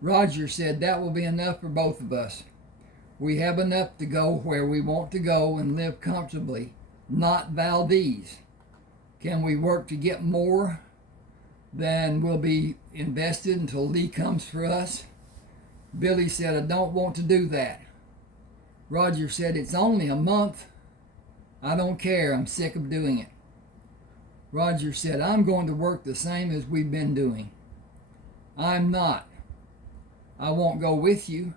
Roger said, that will be enough for both of us. We have enough to go where we want to go and live comfortably, not Valdez. Can we work to get more than will be invested until Lee comes for us? Billy said, I don't want to do that. Roger said, it's only a month. I don't care. I'm sick of doing it. Roger said, I'm going to work the same as we've been doing. I'm not. I won't go with you.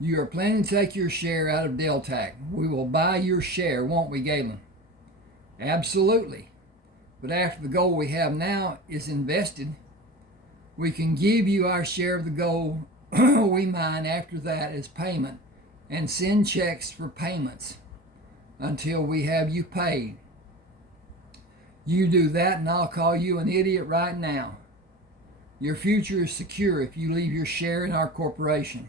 You are planning to take your share out of Deltac. We will buy your share, won't we, Galen? Absolutely. But after the gold we have now is invested, we can give you our share of the gold we mine after that as payment and send checks for payments until we have you paid. You do that and I'll call you an idiot right now. Your future is secure if you leave your share in our corporation.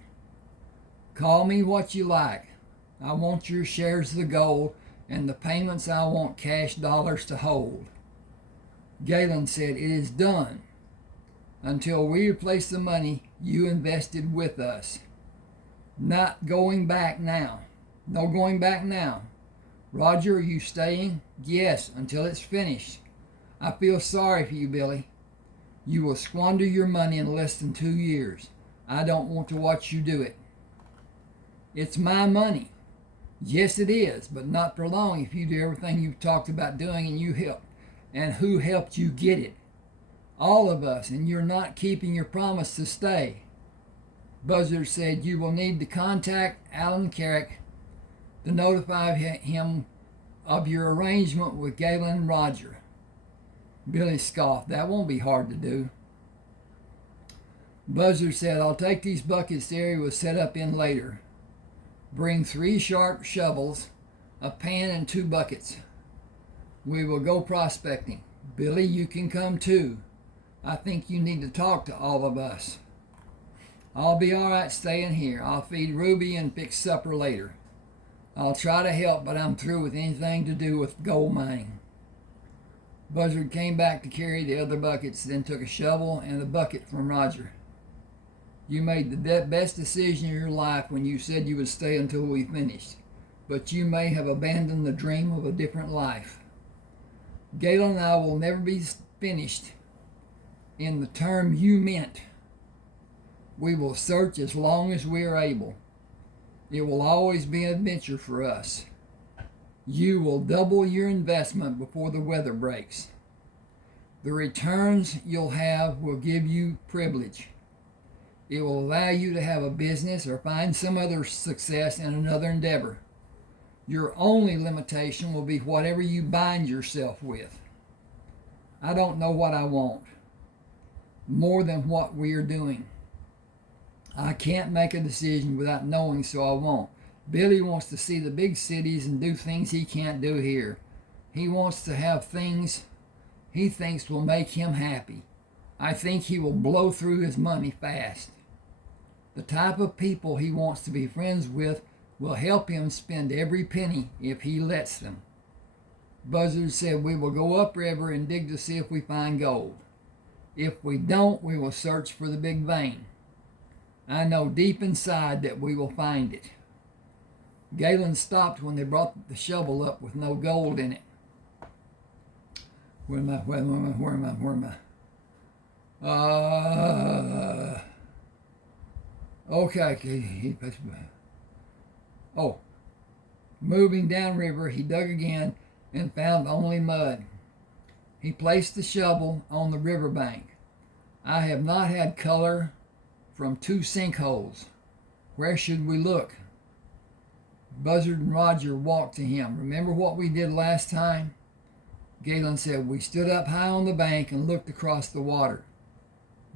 Call me what you like. I want your shares of the gold, and the payments I want cash dollars to hold. Galen said, it is done until we replace the money you invested with us. Not going back now. No going back now. Roger, are you staying? Yes, until it's finished. I feel sorry for you, Billy. You will squander your money in less than 2 years. I don't want to watch you do it. It's my money. Yes, it is, but not for long if you do everything you've talked about doing and you help. And who helped you get it? All of us, and you're not keeping your promise to stay. Buzzard said you will need to contact Alan Carrick to notify him of your arrangement with Galen and Roger. Billy scoffed. That won't be hard to do. Buzzard said, I'll take these buckets the area was set up in later. Bring 3 sharp shovels, a pan, and 2 buckets. We will go prospecting. Billy, you can come too. I think you need to talk to all of us. I'll be all right staying here. I'll feed Ruby and fix supper later. I'll try to help, but I'm through with anything to do with gold mining. Buzzard came back to carry the other buckets, then took a shovel and a bucket from Roger. You made the best decision of your life when you said you would stay until we finished, but you may have abandoned the dream of a different life. Galen and I will never be finished in the term you meant. We will search as long as we are able. It will always be an adventure for us. You will double your investment before the weather breaks. The returns you'll have will give you privilege. It will allow you to have a business or find some other success in another endeavor. Your only limitation will be whatever you bind yourself with. I don't know what I want more than what we are doing. I can't make a decision without knowing, so I won't. Billy wants to see the big cities and do things he can't do here. He wants to have things he thinks will make him happy. I think he will blow through his money fast. The type of people he wants to be friends with will help him spend every penny if he lets them. Buzzard said, we will go upriver and dig to see if we find gold. If we don't, we will search for the big vein. I know deep inside that we will find it. Galen stopped when they brought the shovel up with no gold in it. Where am I? Okay. Moving downriver, he dug again and found only mud. He placed the shovel on the riverbank. I have not had color from 2 sinkholes. Where should we look? Buzzard and Roger walked to him. Remember what we did last time? Galen said, we stood up high on the bank and looked across the water.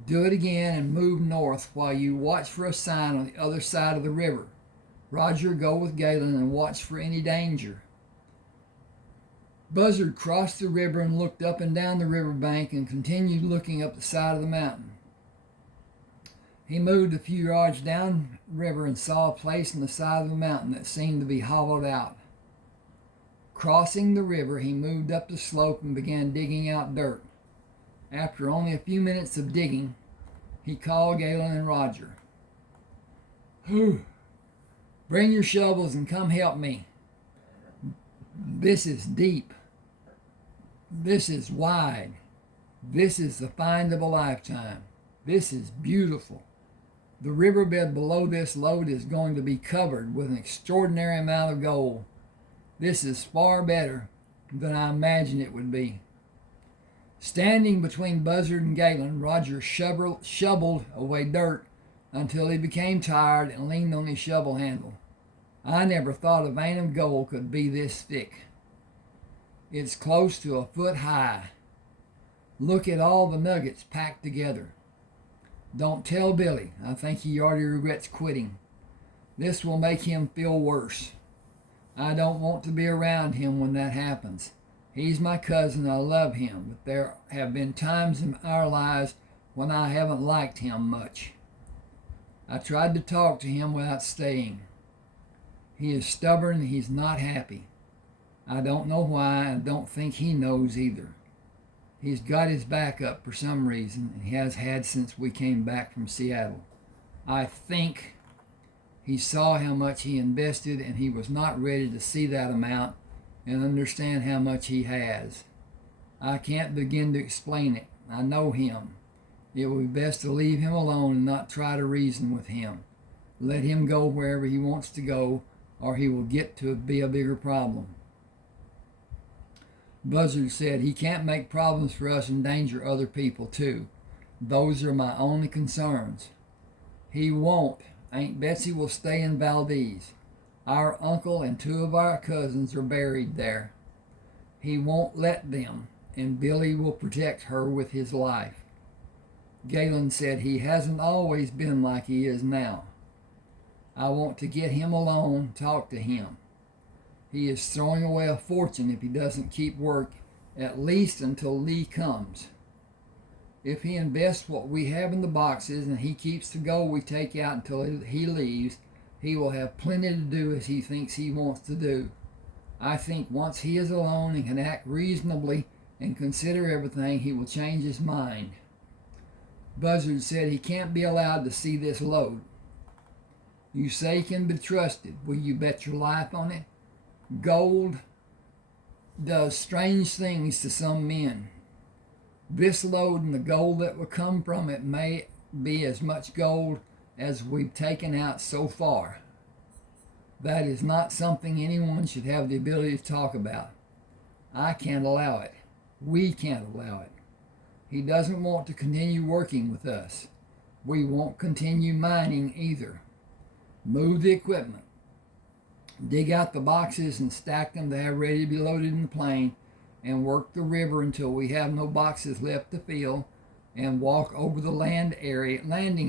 Do it again and move north while you watch for a sign on the other side of the river. Roger, go with Galen and watch for any danger. Buzzard crossed the river and looked up and down the riverbank and continued looking up the side of the mountain. He moved a few yards down river and saw a place in the side of the mountain that seemed to be hollowed out. Crossing the river, he moved up the slope and began digging out dirt. After only a few minutes of digging, he called Galen and Roger. Bring your shovels and come help me. This is deep. This is wide. This is the find of a lifetime. This is beautiful. The riverbed below this lode is going to be covered with an extraordinary amount of gold. This is far better than I imagined it would be. Standing between Buzzard and Galen, Roger shoveled away dirt until he became tired and leaned on his shovel handle. I never thought a vein of gold could be this thick. It's close to a foot high. Look at all the nuggets packed together. Don't tell Billy. I think he already regrets quitting. This will make him feel worse. I don't want to be around him when that happens. He's my cousin. I love him, but there have been times in our lives when I haven't liked him much. I tried to talk to him without staying. He is stubborn and he's not happy. I don't know why. I don't think he knows either. He's got his back up for some reason, and he has had since we came back from Seattle. I think he saw how much he invested, and he was not ready to see that amount and understand how much he has. I can't begin to explain it. I know him. It will be best to leave him alone and not try to reason with him. Let him go wherever he wants to go, or he will get to be a bigger problem. Buzzard said, he can't make problems for us and endanger other people too. Those are my only concerns. He won't. Aunt Betsy will stay in Valdez. Our uncle and 2 of our cousins are buried there. He won't let them, and Billy will protect her with his life. Galen said he hasn't always been like he is now. I want to get him alone, talk to him. He is throwing away a fortune if he doesn't keep work, at least until Lee comes. If he invests what we have in the boxes and he keeps the gold we take out until he leaves, he will have plenty to do as he thinks he wants to do. I think once he is alone and can act reasonably and consider everything, he will change his mind. Buzzard said he can't be allowed to see this load. You say he can be trusted. Will you bet your life on it? Gold does strange things to some men. This load and the gold that will come from it may be as much gold as we've taken out so far. That is not something anyone should have the ability to talk about. I can't allow it. We can't allow it. He doesn't want to continue working with us. We won't continue mining either. Move the equipment. dig out the boxes and stack them to have ready to be loaded in the plane, and work the river until we have no boxes left to fill, and walk over the landing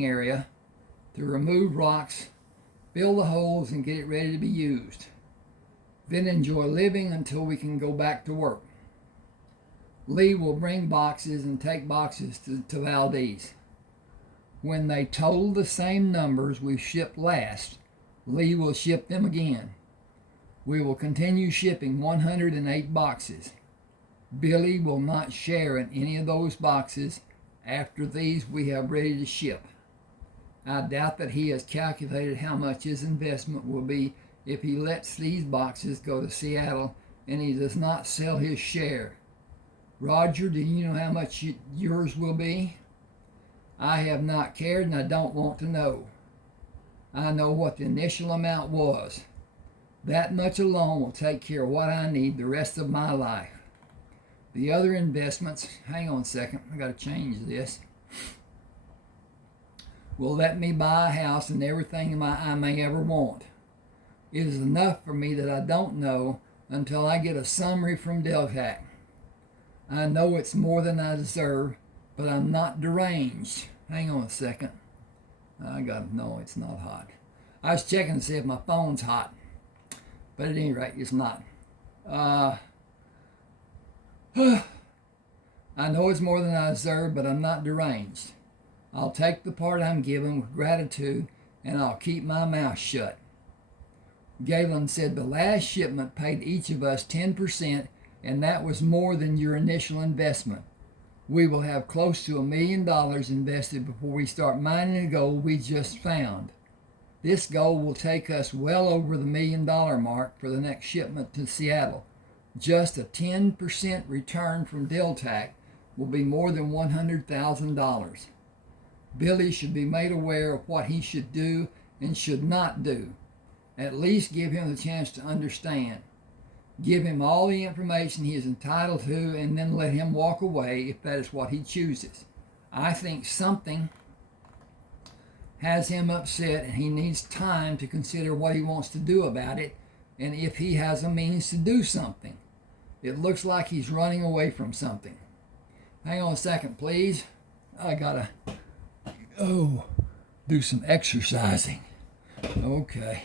area to remove rocks, fill the holes, and get it ready to be used. Then enjoy living until we can go back to work. Lee will bring boxes and take boxes to Valdez. When they total the same numbers we shipped last, Lee will ship them again. We will continue shipping 108 boxes. Billy will not share in any of those boxes after these we have ready to ship. I doubt that he has calculated how much his investment will be if he lets these boxes go to Seattle and he does not sell his share. Roger, do you know how much yours will be? I have not cared and I don't want to know. I know what the initial amount was. That much alone will take care of what I need the rest of my life. The other investments, hang on a second, I gotta change this, will let me buy a house and everything I may ever want. It is enough for me that I don't know until I get a summary from Deltac. I know it's more than I deserve, but I'm not deranged. Hang on a second. No, it's not hot. I was checking to see if my phone's hot, but at any rate, it's not. I know it's more than I deserve, but I'm not deranged. I'll take the part I'm given with gratitude, and I'll keep my mouth shut. Galen said the last shipment paid each of us 10%, and that was more than your initial investment. We will have close to $1 million invested before we start mining the gold we just found. This gold will take us well over the $1 million mark for the next shipment to Seattle. Just a 10% return from Deltac will be more than $100,000. Billy should be made aware of what he should do and should not do. At least give him the chance to understand. Give him all the information he is entitled to, and then let him walk away if that is what he chooses. I think something has him upset and he needs time to consider what he wants to do about it and if he has a means to do something. It looks like he's running away from something. Hang on a second, please. I gotta do some exercising. Okay.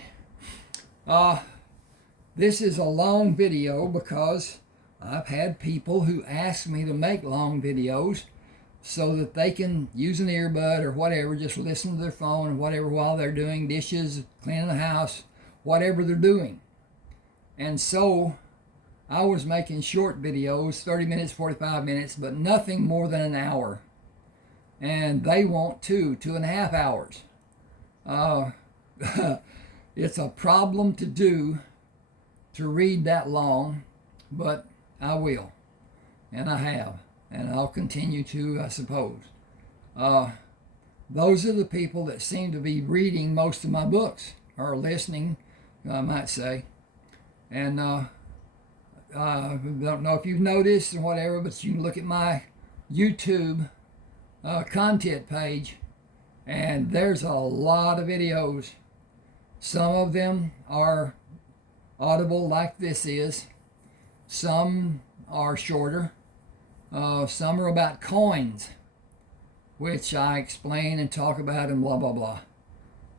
This is a long video because I've had people who ask me to make long videos so that they can use an earbud or whatever, just listen to their phone or whatever while they're doing dishes, cleaning the house, whatever they're doing. And so I was making short videos, 30 minutes, 45 minutes, but nothing more than an hour. And they want 2.5 hours. It's a problem to do to read that long, but I will, and I have, and I'll continue to, I suppose. Those are the people that seem to be reading most of my books, or listening, I might say. And I don't know if you've noticed or whatever, but you can look at my YouTube content page, and there's a lot of videos. Some of them are Audible, like this is. Some are shorter. Some are about coins, which I explain and talk about and blah, blah,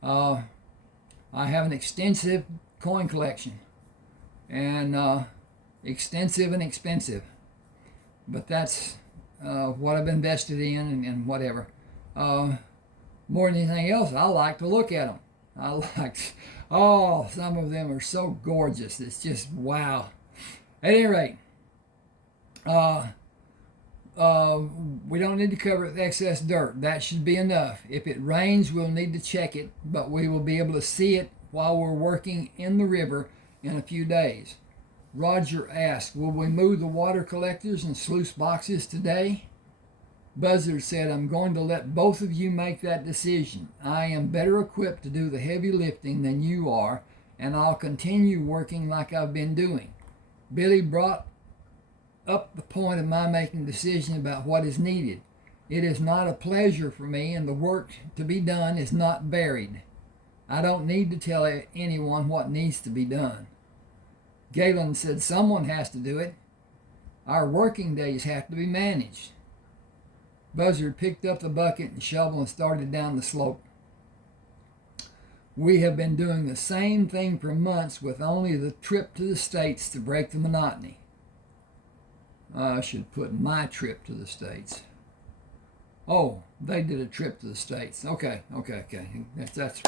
blah. I have an extensive coin collection, and extensive and expensive. But that's what I've invested in and whatever. More than anything else, I like to look at them. Some of them are so gorgeous. It's just wow. At any rate, we don't need to cover excess dirt. That should be enough. If it rains, we'll need to check it, but we will be able to see it while we're working in the river in a few days. Roger asked, will we move the water collectors and sluice boxes today? Buzzard said, I'm going to let both of you make that decision. I am better equipped to do the heavy lifting than you are, and I'll continue working like I've been doing. Billy brought up the point of my making a decision about what is needed. It is not a pleasure for me, and the work to be done is not varied. I don't need to tell anyone what needs to be done. Galen said, someone has to do it. Our working days have to be managed. Buzzard picked up the bucket and shovel and started down the slope. We have been doing the same thing for months with only the trip to the States to break the monotony. I should put my trip to the States. Oh, they did a trip to the States. Okay. That's.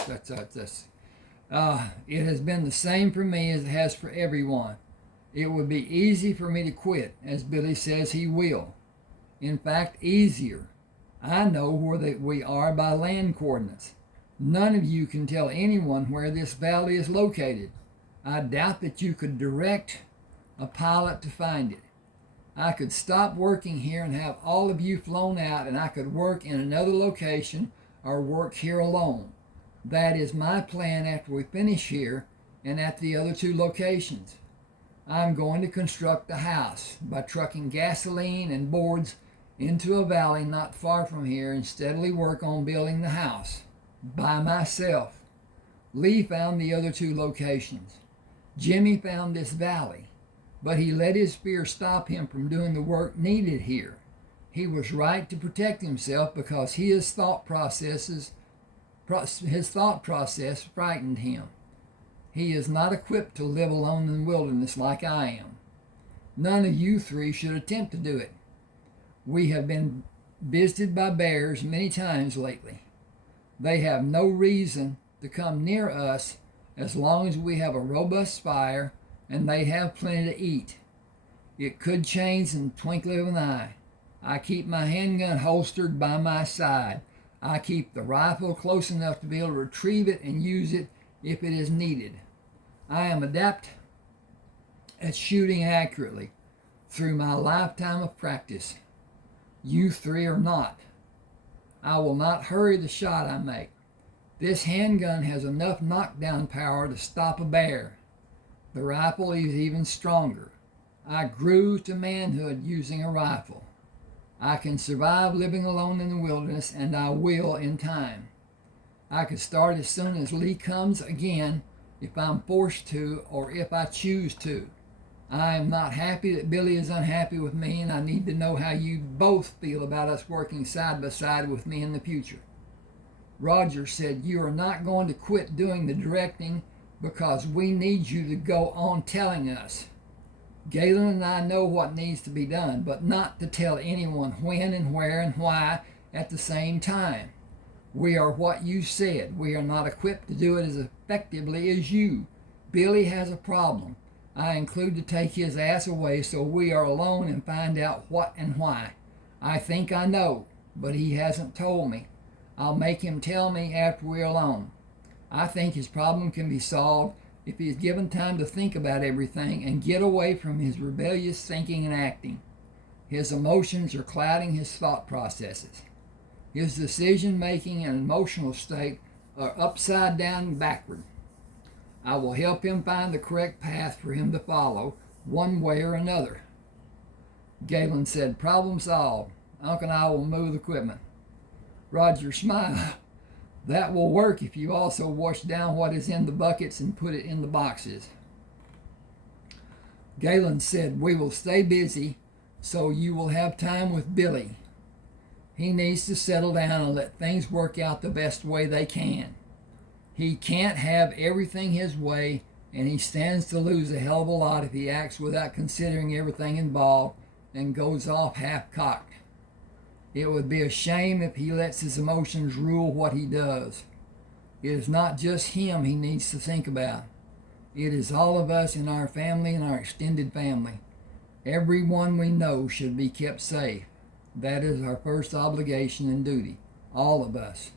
It has been the same for me as it has for everyone. It would be easy for me to quit, as Billy says he will. In fact, easier. I know where we are by land coordinates. None of you can tell anyone where this valley is located. I doubt that you could direct a pilot to find it. I could stop working here and have all of you flown out, and I could work in another location or work here alone. That is my plan after we finish here and at the other two locations. I'm going to construct a house by trucking gasoline and boards into a valley not far from here and steadily work on building the house by myself. Lee found the other two locations. Jimmy found this valley, but he let his fear stop him from doing the work needed here. He was right to protect himself because his thought process frightened him. He is not equipped to live alone in the wilderness like I am. None of you three should attempt to do it. We have been visited by bears many times lately. They have no reason to come near us as long as we have a robust fire and they have plenty to eat. It could change in the twinkling of an eye. I keep my handgun holstered by my side. I keep the rifle close enough to be able to retrieve it and use it if it is needed. I am adept at shooting accurately through my lifetime of practice. You three are not. I will not hurry the shot I make. This handgun has enough knockdown power to stop a bear. The rifle is even stronger. I grew to manhood using a rifle. I can survive living alone in the wilderness, and I will in time. I could start as soon as Lee comes again if I'm forced to or if I choose to. I am not happy that Billy is unhappy with me, and I need to know how you both feel about us working side by side with me in the future. Roger said, you are not going to quit doing the directing because we need you to go on telling us. Galen and I know what needs to be done, but not to tell anyone when and where and why at the same time. We are what you said. We are not equipped to do it as effectively as you. Billy has a problem. I include to take his ass away so we are alone and find out what and why. I think I know, but he hasn't told me. I'll make him tell me after we're alone. I think his problem can be solved if he is given time to think about everything and get away from his rebellious thinking and acting. His emotions are clouding his thought processes. His decision-making and emotional state are upside down and backward. I will help him find the correct path for him to follow, one way or another. Galen said, problem solved. Uncle and I will move the equipment. Roger smiled. That will work if you also wash down what is in the buckets and put it in the boxes. Galen said, we will stay busy so you will have time with Billy. He needs to settle down and let things work out the best way they can. He can't have everything his way, and he stands to lose a hell of a lot if he acts without considering everything involved and goes off half-cocked. It would be a shame if he lets his emotions rule what he does. It is not just him he needs to think about. It is all of us in our family and our extended family. Everyone we know should be kept safe. That is our first obligation and duty, all of us.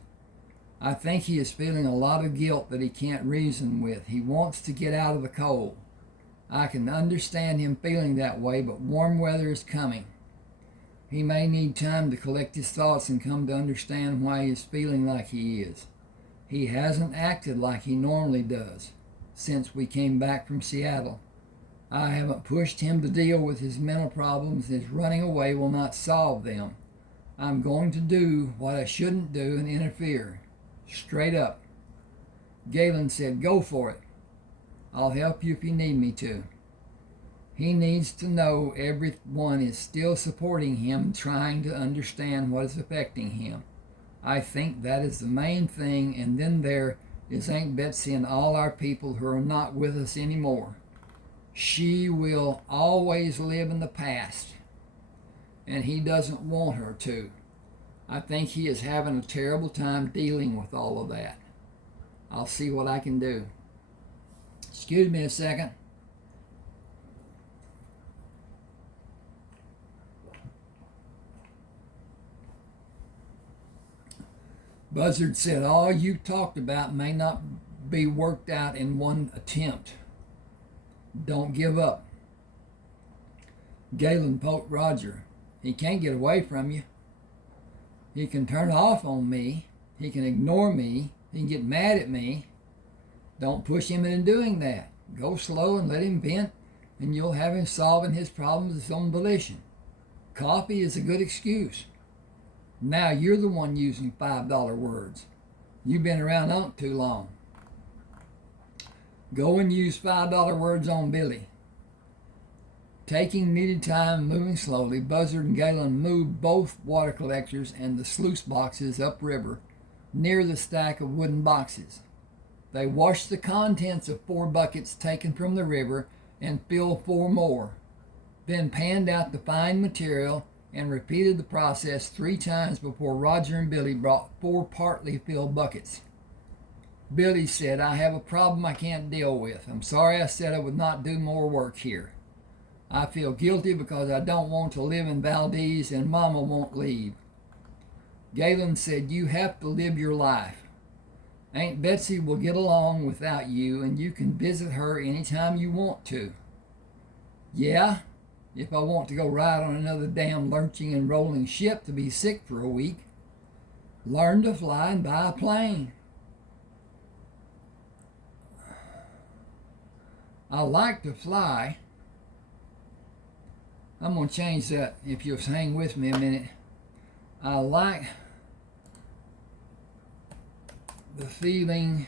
I think he is feeling a lot of guilt that he can't reason with. He wants to get out of the cold. I can understand him feeling that way, but warm weather is coming. He may need time to collect his thoughts and come to understand why he is feeling like he is. He hasn't acted like he normally does since we came back from Seattle. I haven't pushed him to deal with his mental problems. His running away will not solve them. I'm going to do what I shouldn't do and interfere. Straight up. Galen said, "Go for it. I'll help you if you need me to." He needs to know everyone is still supporting him, trying to understand what is affecting him. I think that is the main thing, and then there is Aunt Betsy and all our people who are not with us anymore. She will always live in the past, and he doesn't want her to. I think he is having a terrible time dealing with all of that. I'll see what I can do. Excuse me a second. Buzzard said, all you talked about may not be worked out in one attempt. Don't give up. Galen poked Roger. He can't get away from you. He can turn off on me. He can ignore me. He can get mad at me. Don't push him into doing that. Go slow and let him vent, and you'll have him solving his problems of his own volition. Coffee is a good excuse. Now you're the one using $5 words. You've been around Unc too long. Go and use $5 words on Billy. Taking needed time and moving slowly, Buzzard and Galen moved both water collectors and the sluice boxes upriver near the stack of wooden boxes. They washed the contents of 4 buckets taken from the river and filled 4 more, then panned out the fine material and repeated the process 3 times before Roger and Billy brought 4 partly filled buckets. Billy said, I have a problem I can't deal with. I'm sorry I said I would not do more work here. I feel guilty because I don't want to live in Valdez and Mama won't leave. Galen said, you have to live your life. Aunt Betsy will get along without you, and you can visit her anytime you want to. Yeah, if I want to go ride on another damn lurching and rolling ship to be sick for a week. Learn to fly and buy a plane. I like to fly. I'm going to change that if you'll hang with me a minute. I like the feeling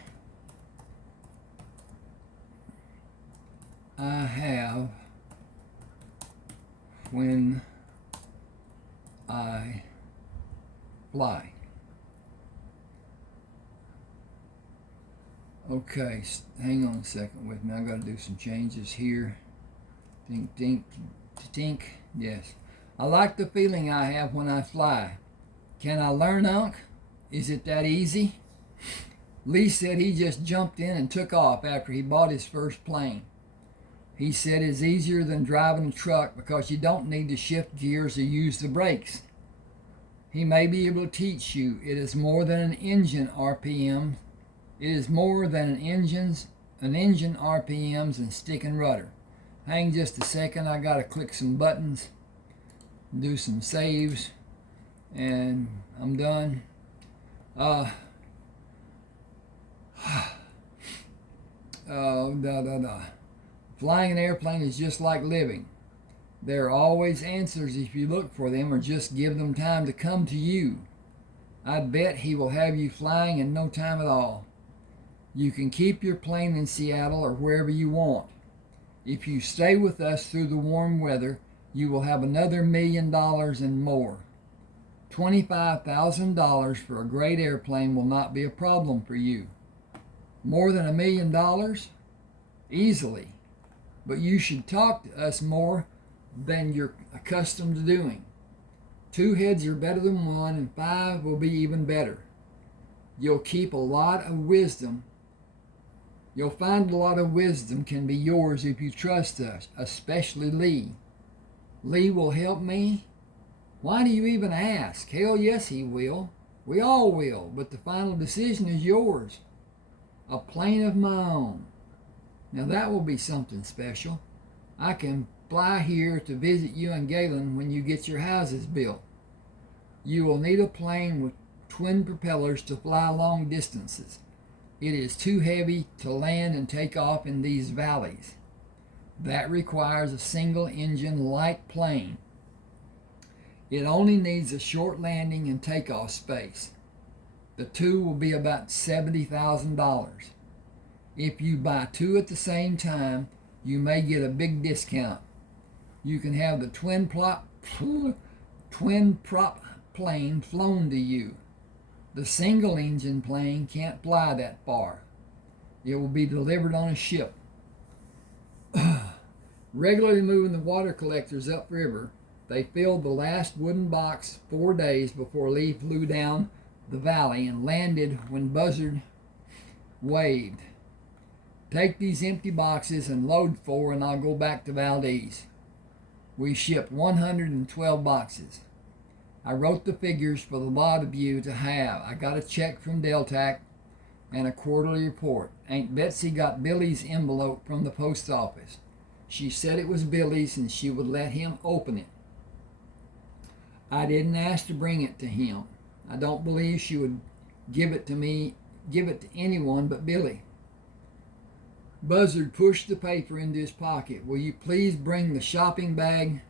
I have when I fly. Okay, hang on a second with me. I got to do some changes here. Dink, dink, dink. Yes. I like the feeling I have when I fly. Can I learn, Unc? Is it that easy? Lee said he just jumped in and took off after he bought his first plane. He said it's easier than driving a truck because you don't need to shift gears or use the brakes. He may be able to teach you. It is more than an engine RPM. It is more than an engine RPMs and stick and rudder. Hang just a second. I got to click some buttons, do some saves, and I'm done. Flying an airplane is just like living. There are always answers if you look for them or just give them time to come to you. I bet he will have you flying in no time at all. You can keep your plane in Seattle or wherever you want. If you stay with us through the warm weather, you will have another $1 million and more. $25,000 for a great airplane will not be a problem for you. More than $1 million? Easily. But you should talk to us more than you're accustomed to doing. 2 heads are better than 1, and 5 will be even better. You'll keep a lot of wisdom. You'll find a lot of wisdom can be yours if you trust us, especially Lee. Lee will help me? Why do you even ask? Hell yes, he will. We all will, but the final decision is yours. A plane of my own. Now that will be something special. I can fly here to visit you and Galen when you get your houses built. You will need a plane with twin propellers to fly long distances. It is too heavy to land and take off in these valleys. That requires a single engine light plane. It only needs a short landing and takeoff space. The 2 will be about $70,000. If you buy two at the same time, you may get a big discount. You can have the twin prop plane flown to you. The single engine plane can't fly that far. It will be delivered on a ship. Regularly moving the water collectors upriver, they filled the last wooden box 4 days before Lee flew down the valley and landed when Buzzard waved. Take these empty boxes and load 4 and I'll go back to Valdez. We shipped 112 boxes. I wrote the figures for the lot of you to have. I got a check from Deltac and a quarterly report. Aunt Betsy got Billy's envelope from the post office. She said it was Billy's and she would let him open it. I didn't ask to bring it to him. I don't believe she would give it to anyone but Billy. Buzzard pushed the paper into his pocket. Will you please bring the shopping bag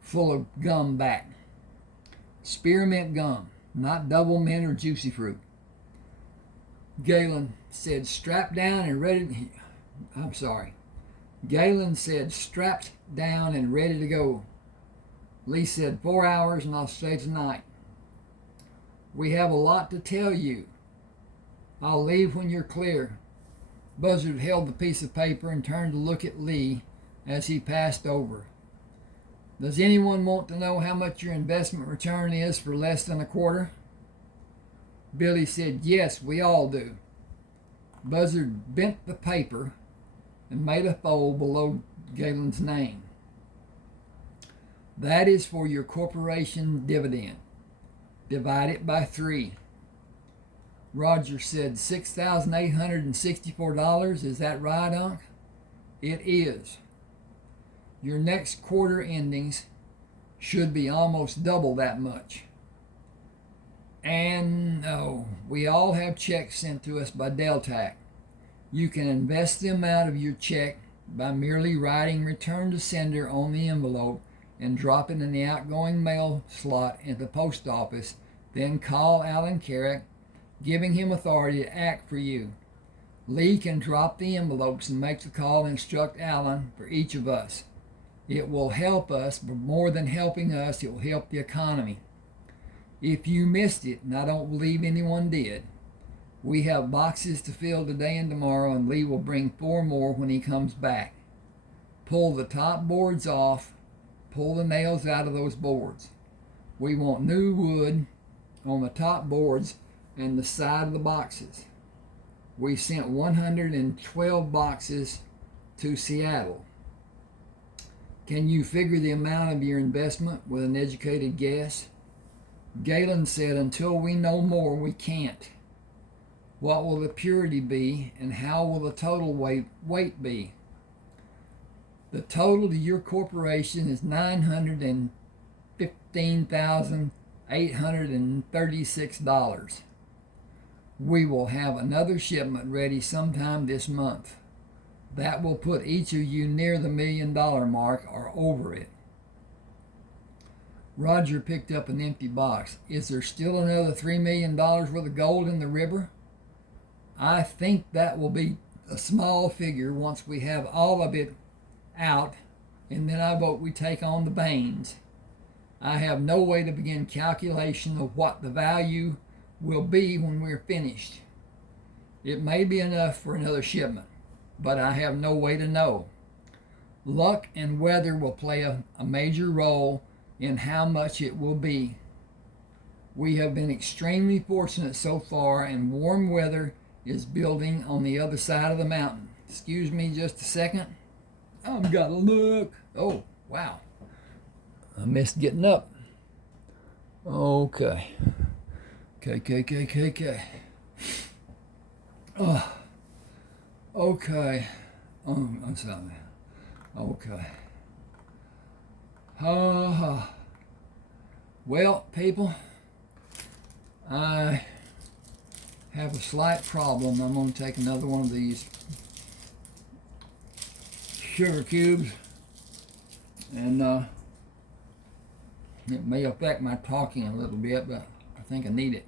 full of gum back? Spearmint gum, not double mint or juicy fruit. Galen said, strapped down and ready. Galen said, strapped down and ready to go. Lee said, 4 hours and I'll stay tonight. We have a lot to tell you. I'll leave when you're clear. Buzzard held the piece of paper and turned to look at Lee as he passed over. Does anyone want to know how much your investment return is for less than a quarter? Billy said, yes, we all do. Buzzard bent the paper and made a fold below Galen's name. That is for your corporation dividend. Divide it by 3. Roger said, $6,864. Is that right, Unc? It is. Your next quarter endings should be almost double that much. And no, we all have checks sent to us by Deltac. You can invest the amount of your check by merely writing return to sender on the envelope and drop it in the outgoing mail slot at the post office, then call Alan Carrick, giving him authority to act for you. Lee can drop the envelopes and make the call and instruct Alan for each of us. It will help us, but more than helping us, it will help the economy. If you missed it, and I don't believe anyone did, we have boxes to fill today and tomorrow, and Lee will bring 4 more when he comes back. Pull the top boards off, pull the nails out of those boards. We want new wood on the top boards and the side of the boxes. We sent 112 boxes to Seattle. Can you figure the amount of your investment with an educated guess? Galen said, until we know more, we can't. What will the purity be, and how will the total weight be? The total to your corporation is $915,836. We will have another shipment ready sometime this month. That will put each of you near the $1 million mark or over it. Roger picked up an empty box. Is there still another $3 million worth of gold in the river? I think that will be a small figure once we have all of it out, and then I vote we take on the veins. I have no way to begin calculation of what the value will be when we're finished. It may be enough for another shipment, but I have no way to know. Luck and weather will play a major role in how much it will be. We have been extremely fortunate so far, and warm weather is building on the other side of the mountain. Excuse me just a second. I've got to look. Oh, wow. I missed getting up. Okay. Okay. Oh, okay. I'm sorry. Okay. Well, people, I have a slight problem. I'm going to take another one of these sugar cubes, and it may affect my talking a little bit, but I think I need it.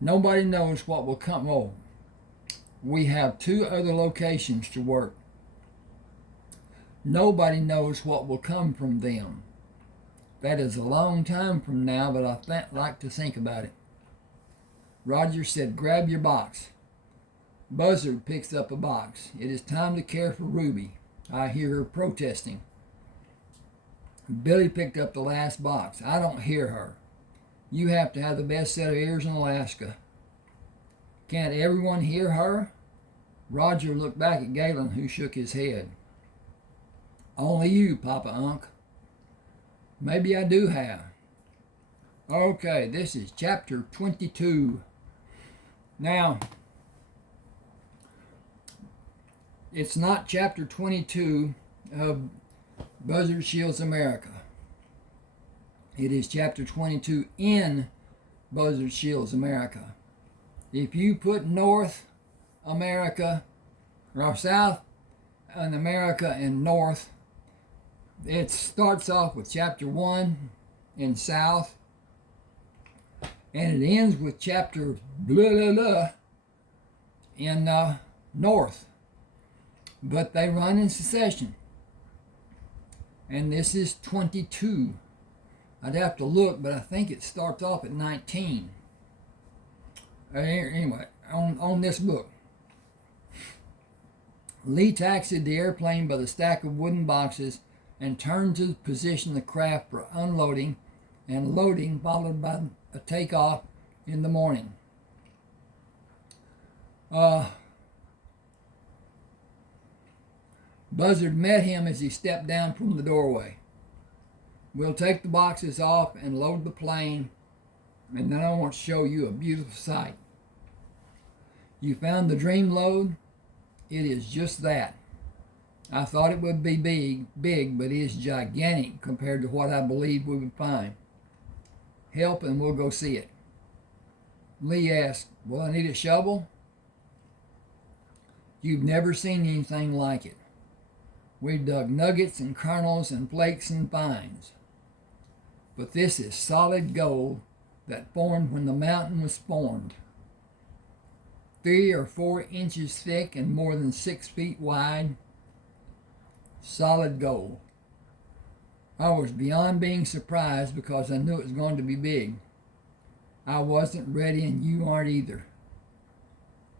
Nobody knows what will come. Oh, We have 2 other locations to work. Nobody knows what will come from them. That is a long time from now, but I like to think about it. Roger said, grab your box. Buzzard picks up a box. It is time to care for Ruby. I hear her protesting. Billy picked up the last box. I don't hear her. You have to have the best set of ears in Alaska. Can't everyone hear her? Roger looked back at Galen, who shook his head. Only you, Papa Unc. Maybe I do have. Okay, this is chapter 22. Now, it's not chapter 22 of Buzzard Shields America. It is chapter 22 in Buzzard Shields America. If you put North America, or South and America and North, it starts off with chapter 1 in South, and it ends with chapter blah blah blah in North. But they run in succession. And this is 22. I'd have to look, but I think it starts off at 19. Anyway, on this book. Lee taxied the airplane by the stack of wooden boxes and turned to position the craft for unloading and loading, followed by a takeoff in the morning. Buzzard met him as he stepped down from the doorway. We'll take the boxes off and load the plane, and then I want to show you a beautiful sight. You found the dream load? It is just that. I thought it would be big, but it is gigantic compared to what I believed we would find. Help and we'll go see it. Lee asked, will I need a shovel? You've never seen anything like it. We've dug nuggets and kernels and flakes and fines. But this is solid gold that formed when the mountain was formed. 3 or 4 inches thick and more than 6 feet wide. Solid gold. I was beyond being surprised because I knew it was going to be big. I wasn't ready, and you aren't either.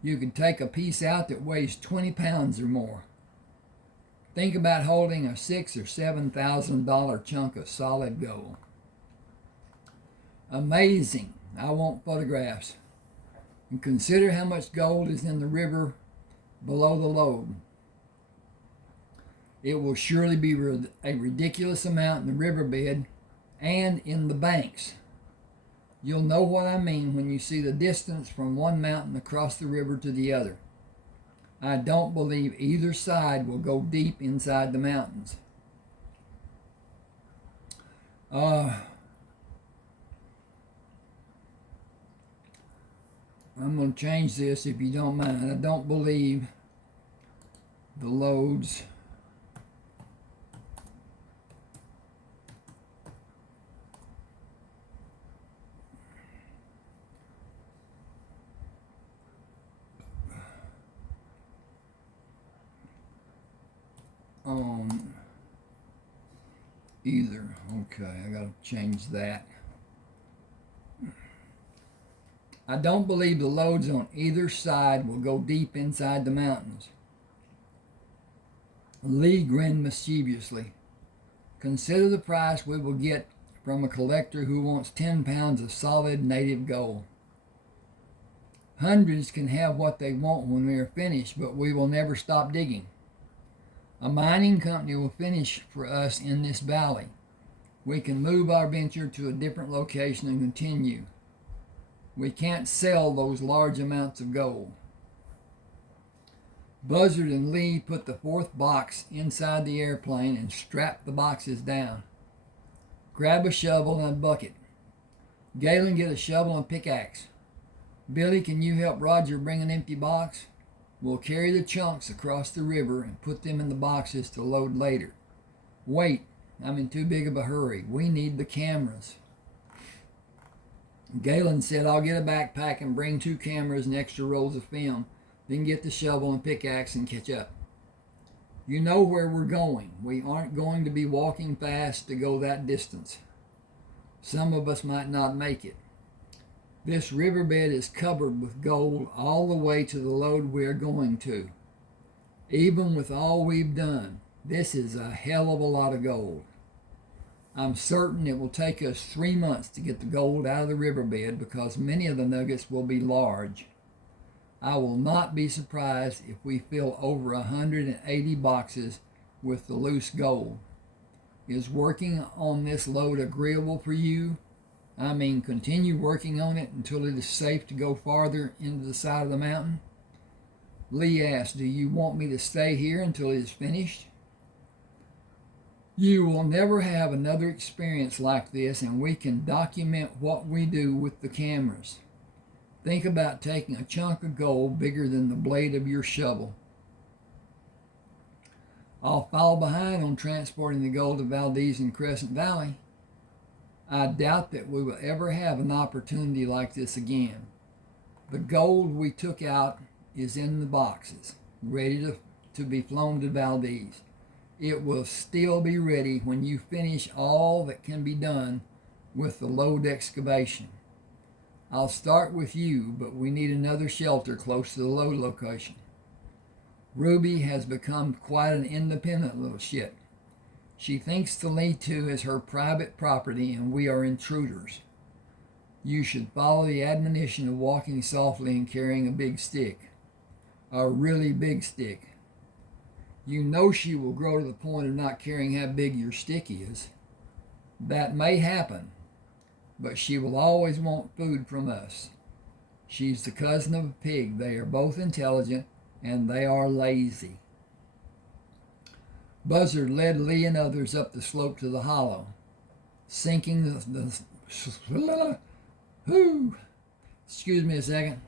You could take a piece out that weighs 20 pounds or more. Think about holding a $6,000 or $7,000 chunk of solid gold. Amazing. I want photographs. And consider how much gold is in the river below the lode. It will surely be a ridiculous amount in the riverbed and in the banks. You'll know what I mean when you see the distance from one mountain across the river to the other. I don't believe either side will go deep inside the mountains. I'm going to change this if you don't mind. I don't believe the loads on either. Okay, I got to change that. I don't believe the loads on either side will go deep inside the mountains. Lee grinned mischievously. Consider the price we will get from a collector who wants 10 pounds of solid native gold. Hundreds can have what they want when we are finished, but we will never stop digging. A mining company will finish for us in this valley. We can move our venture to a different location and continue. We can't sell those large amounts of gold. Buzzard and Lee put the 4th box inside the airplane and strapped the boxes down. Grab a shovel and a bucket. Galen, get a shovel and pickaxe. Billy, can you help Roger bring an empty box? We'll carry the chunks across the river and put them in the boxes to load later. Wait, I'm in too big of a hurry. We need the cameras. Galen said, I'll get a backpack and bring 2 cameras and extra rolls of film. then get the shovel and pickaxe and catch up. You know where we're going. We aren't going to be walking fast to go that distance. Some of us might not make it. This riverbed is covered with gold all the way to the lode we are going to. Even with all we've done, this is a hell of a lot of gold. I'm certain it will take us 3 months to get the gold out of the riverbed because many of the nuggets will be large. I will not be surprised if we fill over 180 boxes with the loose gold. Is working on this load agreeable for you? I mean, continue working on it until it is safe to go farther into the side of the mountain? Lee asked, do you want me to stay here until it is finished? You will never have another experience like this, and we can document what we do with the cameras. Think about taking a chunk of gold bigger than the blade of your shovel. I'll fall behind on transporting the gold to Valdez and Crescent Valley. I doubt that we will ever have an opportunity like this again. The gold we took out is in the boxes, ready to be flown to Valdez. It will still be ready when you finish all that can be done with the lode excavation. I'll start with you, but we need another shelter close to the lode location. Ruby has become quite an independent little shit. She thinks the lean-to is her private property and we are intruders. You should follow the admonition of walking softly and carrying a big stick. A really big stick. You know she will grow to the point of not caring how big your stick is. That may happen, but she will always want food from us. She's the cousin of a pig. They are both intelligent, and they are lazy. Buzzard led Lee and others up the slope to the hollow, sinking excuse me a second.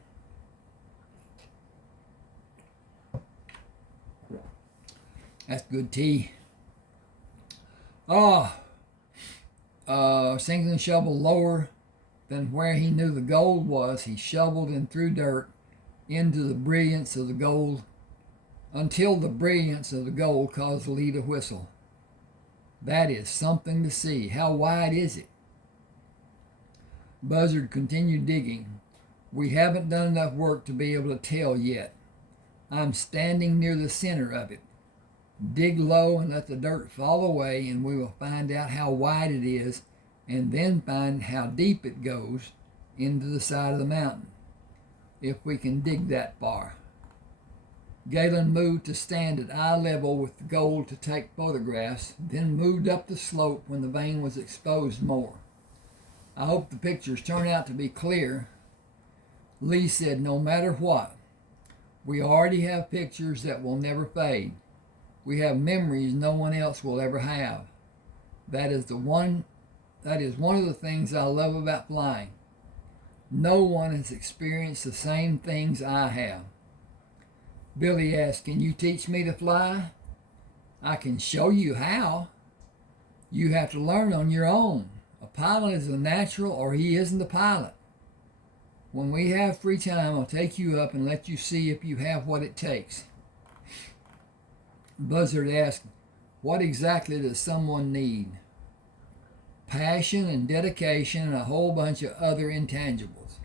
That's good tea. Sinking the shovel lower than where he knew the gold was, he shoveled and threw dirt into the brilliance of the gold until the brilliance of the gold caused Lee to whistle. That is something to see. How wide is it? Buzzard continued digging. We haven't done enough work to be able to tell yet. I'm standing near the center of it. Dig low and let the dirt fall away, and we will find out how wide it is, and then find how deep it goes into the side of the mountain, if we can dig that far. Galen moved to stand at eye level with the gold to take photographs, then moved up the slope when the vein was exposed more. I hope the pictures turn out to be clear. Lee said, no matter what, we already have pictures that will never fade. We have memories no one else will ever have. That is one of the things I love about flying. No one has experienced the same things I have. Billy asked, can you teach me to fly? I can show you how. You have to learn on your own. A pilot is a natural or he isn't a pilot. When we have free time, I'll take you up and let you see if you have what it takes. Buzzard asked, what exactly does someone need? Passion and dedication and a whole bunch of other intangibles.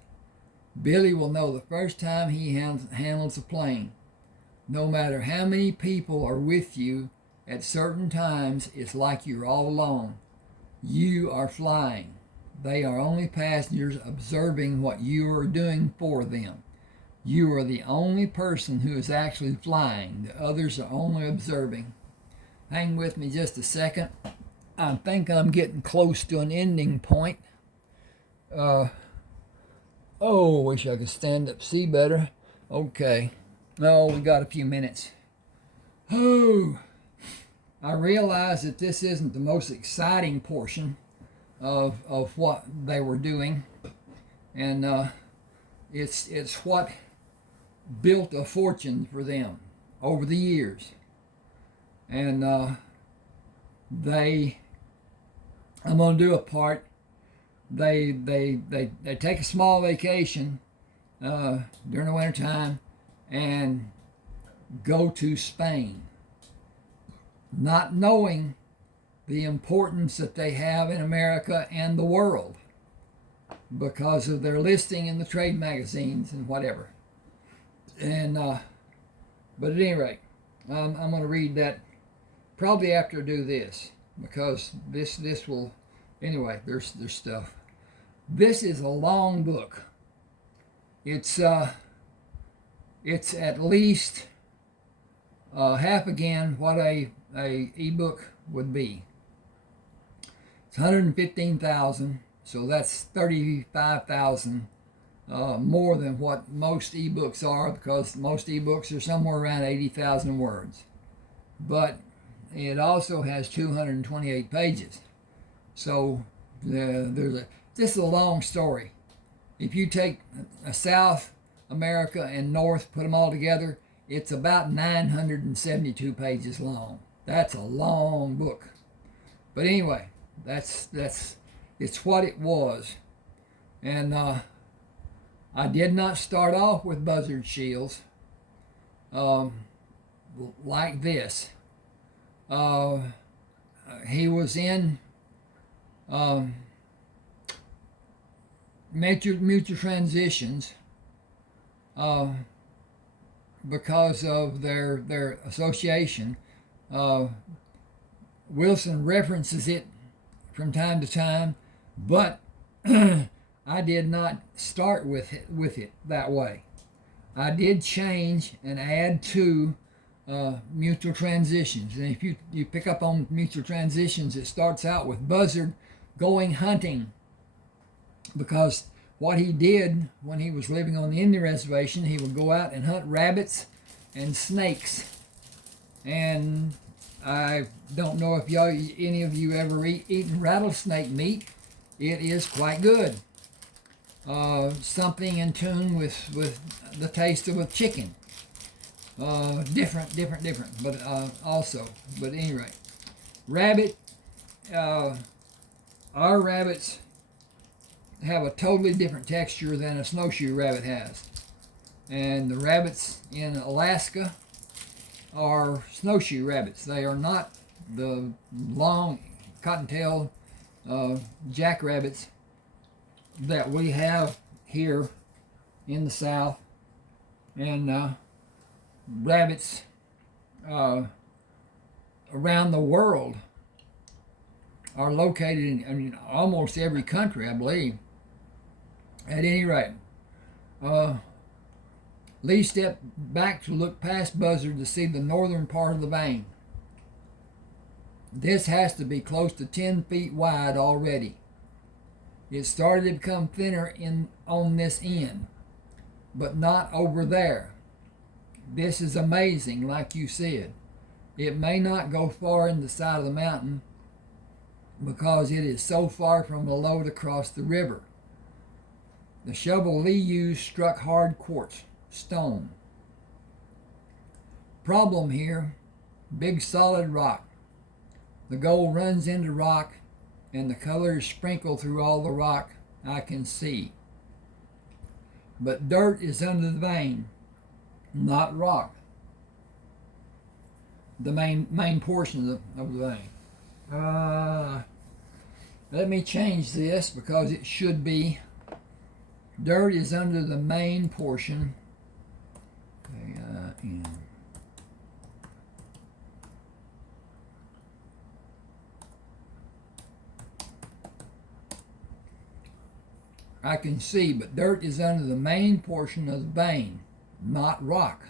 Billy will know the first time he handles a plane. No matter how many people are with you, at certain times it's like you're all alone. You are flying. They are only passengers observing what you are doing for them. You are the only person who is actually flying. The others are only observing. Hang with me just a second. I think I'm getting close to an ending point. Wish I could stand up, see better. Okay. No, we got a few minutes. I realize that this isn't the most exciting portion of what they were doing. And it's what built a fortune for them over the years. And I'm going to do a part. They take a small vacation during the winter time, and go to Spain, not knowing the importance that they have in America and the world because of their listing in the trade magazines and whatever. And but at any rate, I'm going to read that probably after I do this, because this will, anyway, there's stuff. This is a long book. It's at least half again what a ebook would be. It's 115,000, so that's 35,000 more than what most ebooks are, because most ebooks are somewhere around 80,000 words. But it also has 228 pages. So this is a long story. If you take South America and North, put them all together, it's about 972 pages long. That's a long book. But anyway, it's what it was. And I did not start off with Buzzard shields like this. He was in mutual transitions because of their association. Wilson references it from time to time, but I did not start with it that way. I did change and add to mutual transitions. And if you pick up on mutual transitions, it starts out with Buzzard going hunting, because what he did when he was living on the Indian reservation, he would go out and hunt rabbits and snakes. And I don't know if any of you ever eaten rattlesnake meat. It is quite good. Something in tune with the taste of a chicken. Different, but also. But at any rate, rabbit. Our rabbits have a totally different texture than a snowshoe rabbit has, and the rabbits in Alaska are snowshoe rabbits. They are not the long cottontail jackrabbits that we have here in the South. And rabbits around the world are located in almost every country, I believe. At any rate, Lee stepped back to look past Buzzard to see the northern part of the vein. This has to be close to 10 feet wide already. It started to become thinner on this end, but not over there. This is amazing, like you said. It may not go far in the side of the mountain because it is so far from the lode across the river. The shovel Lee used struck hard quartz stone. Problem here, big solid rock. The gold runs into rock, and the colors sprinkle through all the rock I can see. But dirt is under the vein, not rock. The main portion of the vein. Let me change this, because it should be dirt is under the main portion. I can see, but dirt is under the main portion of the vein, not rock.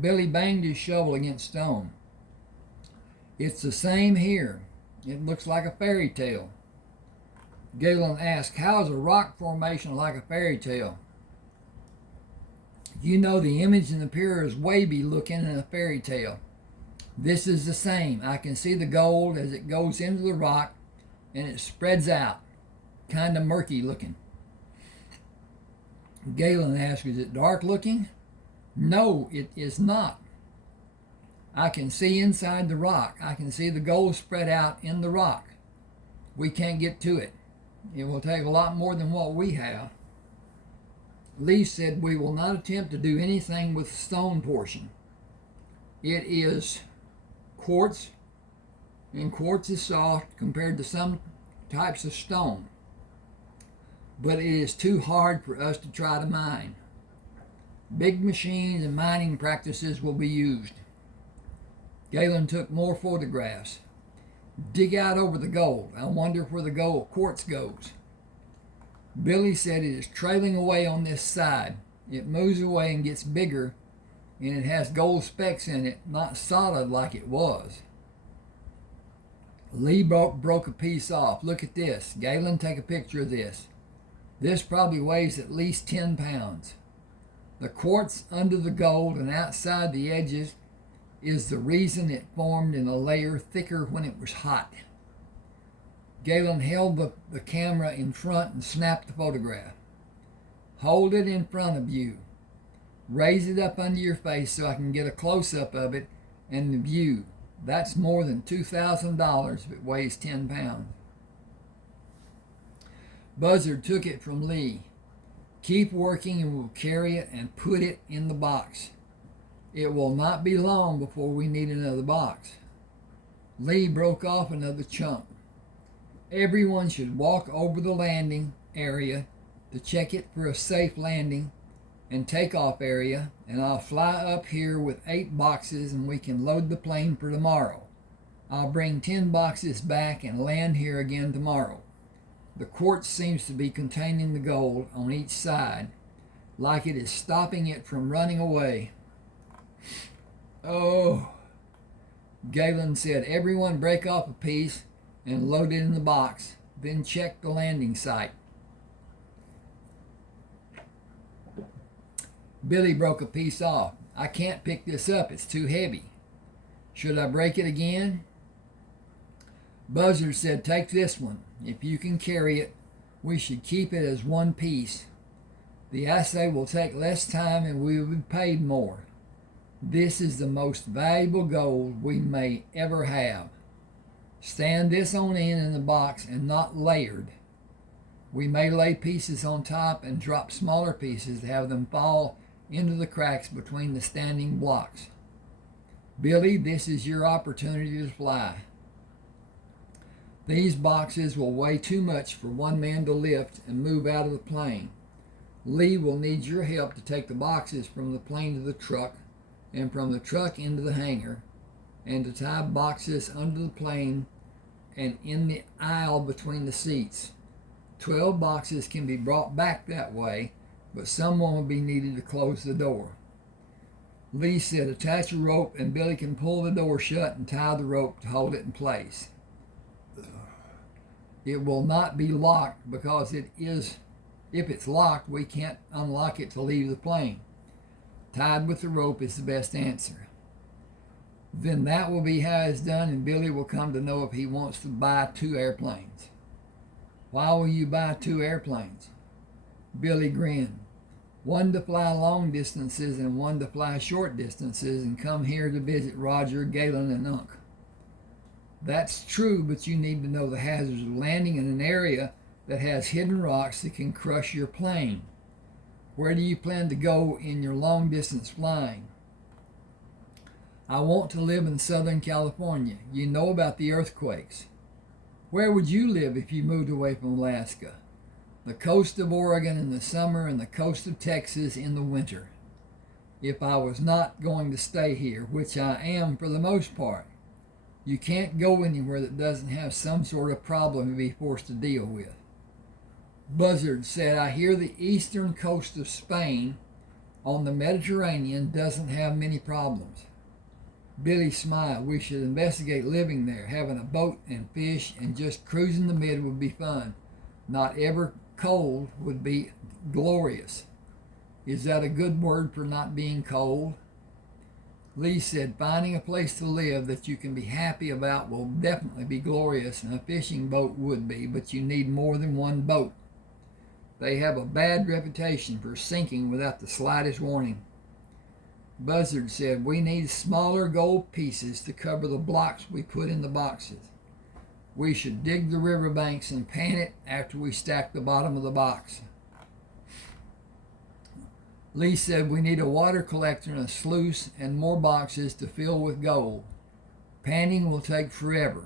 Billy banged his shovel against stone. It's the same here. It looks like a fairy tale. Galen asked, how is a rock formation like a fairy tale? You know, the image in the pier is wavy looking in a fairy tale. This is the same. I can see the gold as it goes into the rock, and it spreads out, kind of murky looking. Galen asked, is it dark looking? No, it is not. I can see inside the rock. I can see the gold spread out in the rock. We can't get to it. It will take a lot more than what we have. Lee said, we will not attempt to do anything with the stone portion. It is quartz, and quartz is soft compared to some types of stone. But it is too hard for us to try to mine. Big machines and mining practices will be used. Galen took more photographs. Dig out over the gold. I wonder where the gold quartz goes. Billy said it is trailing away on this side. It moves away and gets bigger, and it has gold specks in it, not solid like it was. Lee broke a piece off. Look at this. Galen, take a picture of this. This probably weighs at least 10 pounds. The quartz under the gold and outside the edges is the reason it formed in a layer thicker when it was hot. Galen held the camera in front and snapped the photograph. Hold it in front of you. Raise it up under your face so I can get a close-up of it and the view. That's more than $2,000 if it weighs 10 pounds. Buzzard took it from Lee. Keep working and we'll carry it and put it in the box. It will not be long before we need another box. Lee broke off another chunk. Everyone should walk over the landing area to check it for a safe landing and takeoff area, and I'll fly up here with 8 boxes and we can load the plane for tomorrow. I'll bring 10 boxes back and land here again tomorrow. The quartz seems to be containing the gold on each side, like it is stopping it from running away. Oh, Galen said, everyone break off a piece and load it in the box, then check the landing site. Billy broke a piece off. I can't pick this up, it's too heavy. Should I break it again? Buzzard said, take this one. If you can carry it, we should keep it as one piece. The assay will take less time and we will be paid more. This is the most valuable gold we may ever have. Stand this on end in the box and not layered. We may lay pieces on top and drop smaller pieces to have them fall into the cracks between the standing blocks. Billy, this is your opportunity to fly. These boxes will weigh too much for one man to lift and move out of the plane. Lee will need your help to take the boxes from the plane to the truck and from the truck into the hangar, and to tie boxes under the plane and in the aisle between the seats. 12 boxes can be brought back that way, but someone will be needed to close the door. Lee said, attach a rope and Billy can pull the door shut and tie the rope to hold it in place. It will not be locked because if it's locked, we can't unlock it to leave the plane. Tied with the rope is the best answer. Then that will be how it's done, and Billy will come to know if he wants to buy 2 airplanes. Why will you buy 2 airplanes? Billy grinned. One to fly long distances and one to fly short distances and come here to visit Roger, Galen, and Unc. That's true, but you need to know the hazards of landing in an area that has hidden rocks that can crush your plane. Where do you plan to go in your long distance flying? I want to live in Southern California. You know about the earthquakes. Where would you live if you moved away from Alaska? The coast of Oregon in the summer and the coast of Texas in the winter. If I was not going to stay here, which I am for the most part. You can't go anywhere that doesn't have some sort of problem to be forced to deal with. Buzzard said, I hear the eastern coast of Spain on the Mediterranean doesn't have many problems. Billy smiled. We should investigate living there. Having a boat and fish and just cruising the mid would be fun. Not ever cold would be glorious. Is that a good word for not being cold? Lee said, finding a place to live that you can be happy about will definitely be glorious, and a fishing boat would be, but you need more than one boat. They have a bad reputation for sinking without the slightest warning. Buzzard said, we need smaller gold pieces to cover the blocks we put in the boxes. We should dig the riverbanks and pan it after we stack the bottom of the box. Lee said we need a water collector and a sluice and more boxes to fill with gold. Panning will take forever.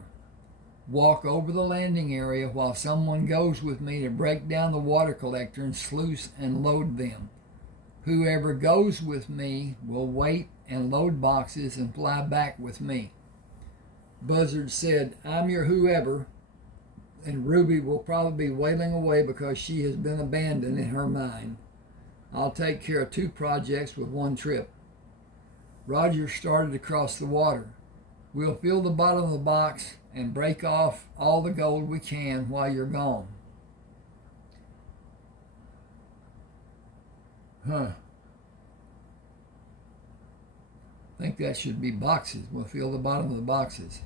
Walk over the landing area while someone goes with me to break down the water collector and sluice and load them. Whoever goes with me will wait and load boxes and fly back with me. Buzzard said, I'm your whoever, and Ruby will probably be wailing away because she has been abandoned in her mind. I'll take care of 2 projects with 1 trip. Roger started across the water. We'll fill the bottom of the box and break off all the gold we can while you're gone. I think that should be boxes. We'll fill the bottom of the boxes.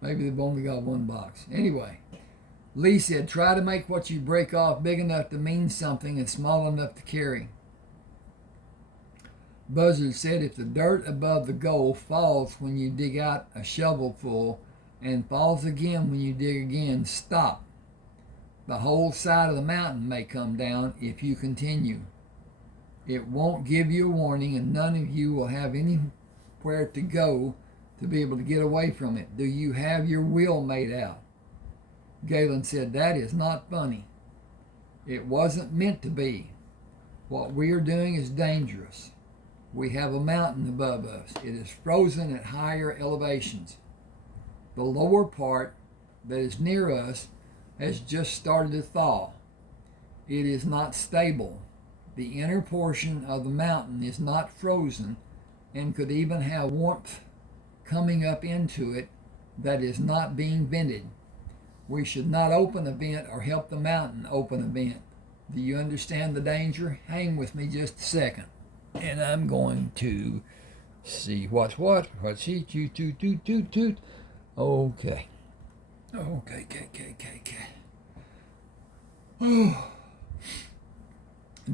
Maybe they've only got 1 box. Anyway, Lee said, try to make what you break off big enough to mean something and small enough to carry. Buzzard said, if the dirt above the gold falls when you dig out a shovelful and falls again when you dig again, stop. The whole side of the mountain may come down if you continue. It won't give you a warning, and none of you will have anywhere to go to be able to get away from it. Do you have your will made out? Galen said, that is not funny. It wasn't meant to be. What we are doing is dangerous. We have a mountain above us. It is frozen at higher elevations. The lower part that is near us has just started to thaw. It is not stable. The inner portion of the mountain is not frozen and could even have warmth coming up into it that is not being vented. We should not open a vent or help the mountain open a vent. Do you understand the danger? Hang with me just a second. And I'm going to see what's what. What's he? Toot, toot, toot, toot, toot. Okay. Okay. Oh.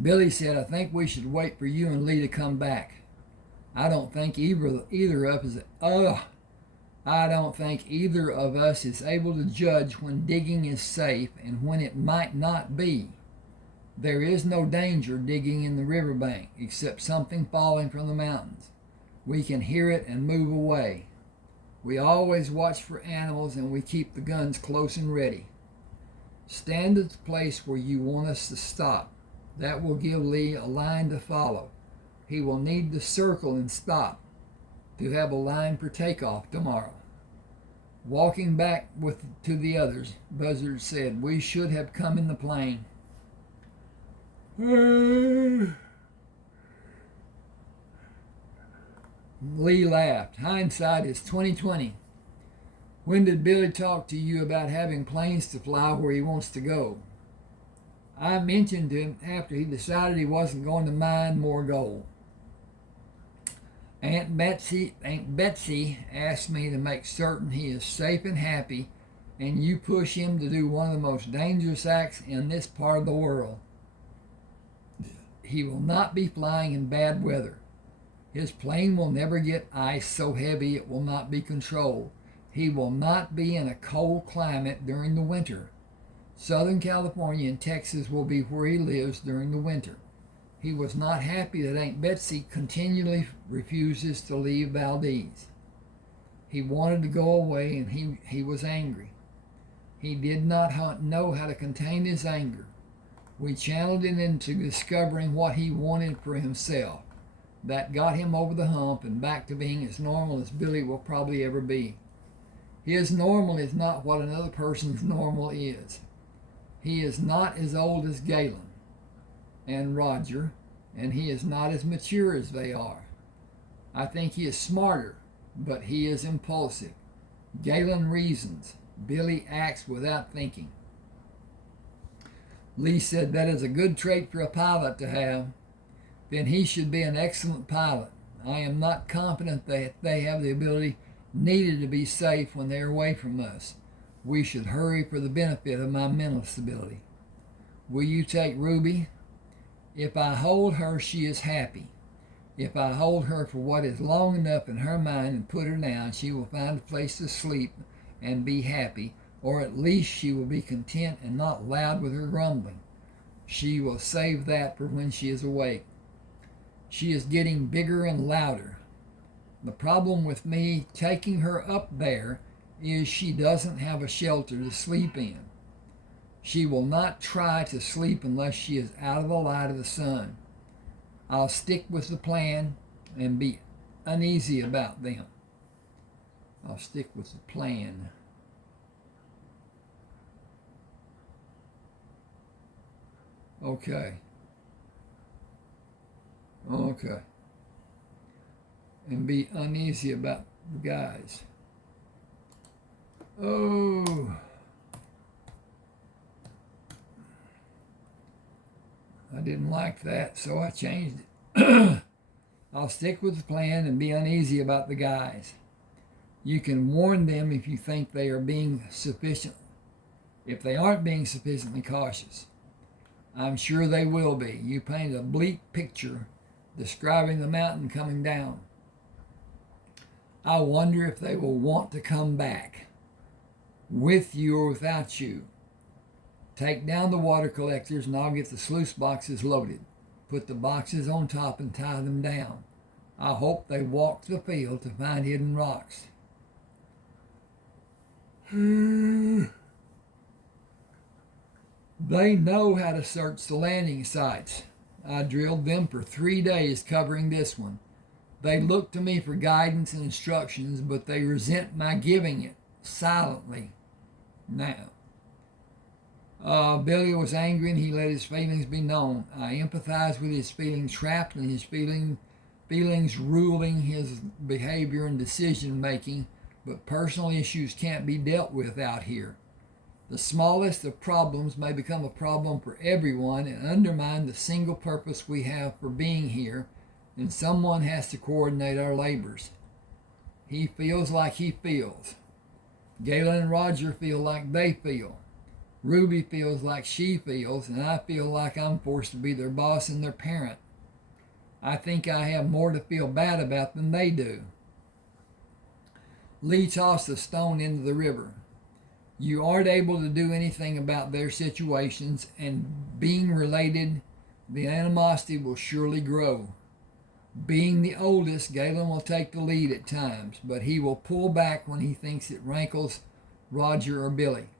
Billy said, I think we should wait for you and Lee to come back. I don't think either of us is able to judge when digging is safe and when it might not be. There is no danger digging in the riverbank except something falling from the mountains. We can hear it and move away. We always watch for animals and we keep the guns close and ready. Stand at the place where you want us to stop. That will give Lee a line to follow. He will need to circle and stop to have a line for takeoff tomorrow. Walking back to the others, Buzzard said, we should have come in the plane. Lee laughed. Hindsight is 20/20. When did Billy talk to you about having planes to fly where he wants to go? I mentioned to him after he decided he wasn't going to mine more gold. Aunt Betsy asked me to make certain he is safe and happy, and you push him to do one of the most dangerous acts in this part of the world. He will not be flying in bad weather. His plane will never get ice so heavy it will not be controlled. He will not be in a cold climate during the winter. Southern California and Texas will be where he lives during the winter. He was not happy that Aunt Betsy continually refuses to leave Valdez. He wanted to go away and he was angry. He did not know how to contain his anger. We channeled it into discovering what he wanted for himself. That got him over the hump and back to being as normal as Billy will probably ever be. His normal is not what another person's normal is. He is not as old as Galen and Roger, and he is not as mature as they are. I think he is smarter, but he is impulsive. Galen reasons. Billy acts without thinking. Lee said that is a good trait for a pilot to have. Then he should be an excellent pilot. I am not confident that they have the ability needed to be safe when they are away from us. We should hurry for the benefit of my mental stability. Will you take Ruby? If I hold her, she is happy. If I hold her for what is long enough in her mind and put her down, she will find a place to sleep and be happy, or at least she will be content and not loud with her grumbling. She will save that for when she is awake. She is getting bigger and louder. The problem with me taking her up there is she doesn't have a shelter to sleep in. She will not try to sleep unless she is out of the light of the sun. I'll stick with the plan and be uneasy about them. I'll stick with the plan. Okay. And be uneasy about the guys. Oh. I didn't like that, so I changed it. I'll stick with the plan and be uneasy about the guys. You can warn them if you think they are being if they aren't being sufficiently cautious. I'm sure they will be. You paint a bleak picture describing the mountain coming down. I wonder if they will want to come back, with you or without you. Take down the water collectors and I'll get the sluice boxes loaded. Put the boxes on top and tie them down. I hope they walk the field to find hidden rocks. They know how to search the landing sites. I drilled them for 3 days covering this one. They look to me for guidance and instructions, but they resent my giving it silently now. Billy was angry and he let his feelings be known. I empathize with his feelings, trapped in his feelings ruling his behavior and decision making, but personal issues can't be dealt with out here. The smallest of problems may become a problem for everyone and undermine the single purpose we have for being here, and someone has to coordinate our labors. He feels like he feels. Galen and Roger feel like they feel. Ruby feels like she feels, and I feel like I'm forced to be their boss and their parent. I think I have more to feel bad about than they do. Lee tossed a stone into the river. You aren't able to do anything about their situations, and being related, the animosity will surely grow. Being the oldest, Galen will take the lead at times, but he will pull back when he thinks it rankles Roger or Billy.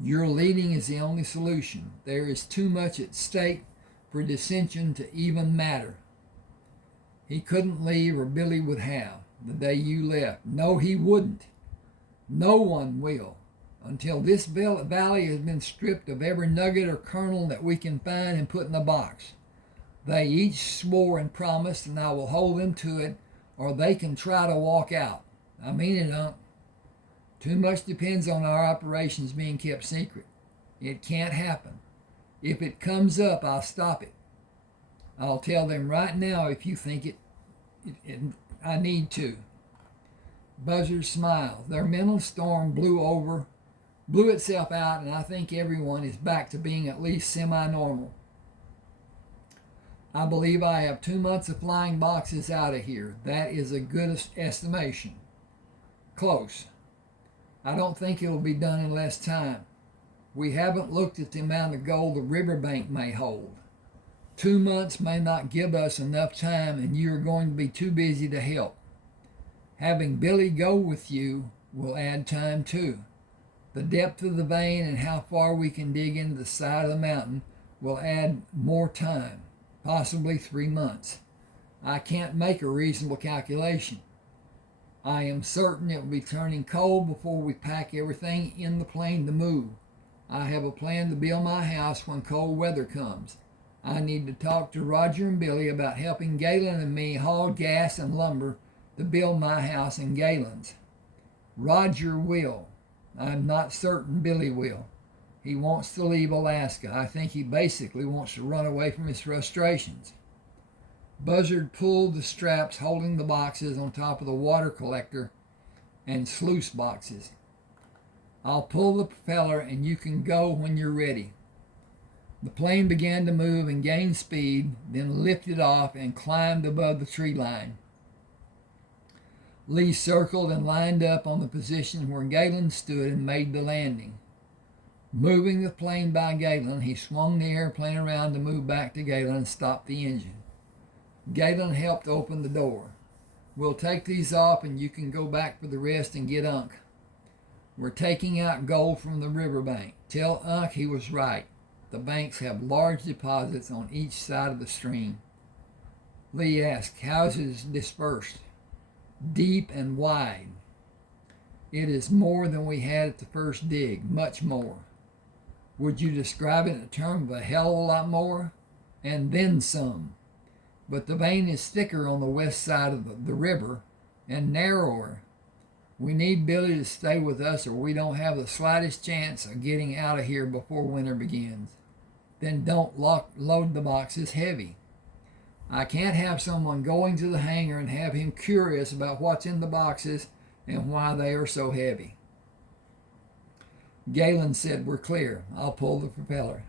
Your leading is the only solution. There is too much at stake for dissension to even matter. He couldn't leave or Billy would have the day you left. No, he wouldn't. No one will. Until this valley has been stripped of every nugget or kernel that we can find and put in a box. They each swore and promised, and I will hold them to it, or they can try to walk out. I mean it, Unc. Too much depends on our operations being kept secret. It can't happen. If it comes up, I'll stop it. I'll tell them right now if you think I need to. Buzzard smiled. Their mental storm blew itself out, and I think everyone is back to being at least semi-normal. I believe I have 2 months of flying boxes out of here. That is a good estimation. Close. I don't think it will be done in less time. We haven't looked at the amount of gold the riverbank may hold. 2 months may not give us enough time, and you are going to be too busy to help. Having Billy go with you will add time too. The depth of the vein and how far we can dig into the side of the mountain will add more time, possibly 3 months. I can't make a reasonable calculation. I am certain it will be turning cold before we pack everything in the plane to move. I have a plan to build my house when cold weather comes. I need to talk to Roger and Billy about helping Galen and me haul gas and lumber to build my house and Galen's. Roger will. I'm not certain Billy will. He wants to leave Alaska. I think he basically wants to run away from his frustrations. Buzzard pulled the straps holding the boxes on top of the water collector and sluice boxes. I'll pull the propeller and you can go when you're ready. The plane began to move and gain speed, then lifted off and climbed above the tree line. Lee circled and lined up on the position where Galen stood and made the landing. Moving the plane by Galen, he swung the airplane around to move back to Galen and stop the engine. Galen helped open the door. We'll take these off and you can go back for the rest and get Unc. We're taking out gold from the riverbank. Tell Unc he was right. The banks have large deposits on each side of the stream. Lee asked, how is it dispersed? Deep and wide. It is more than we had at the first dig, much more. Would you describe it in terms of a hell of a lot more? And then some. But the vein is thicker on the west side of the river and narrower. We need Billy to stay with us or we don't have the slightest chance of getting out of here before winter begins. Then don't load the boxes heavy. I can't have someone going to the hangar and have him curious about what's in the boxes and why they are so heavy. Galen said, we're clear. I'll pull the propeller.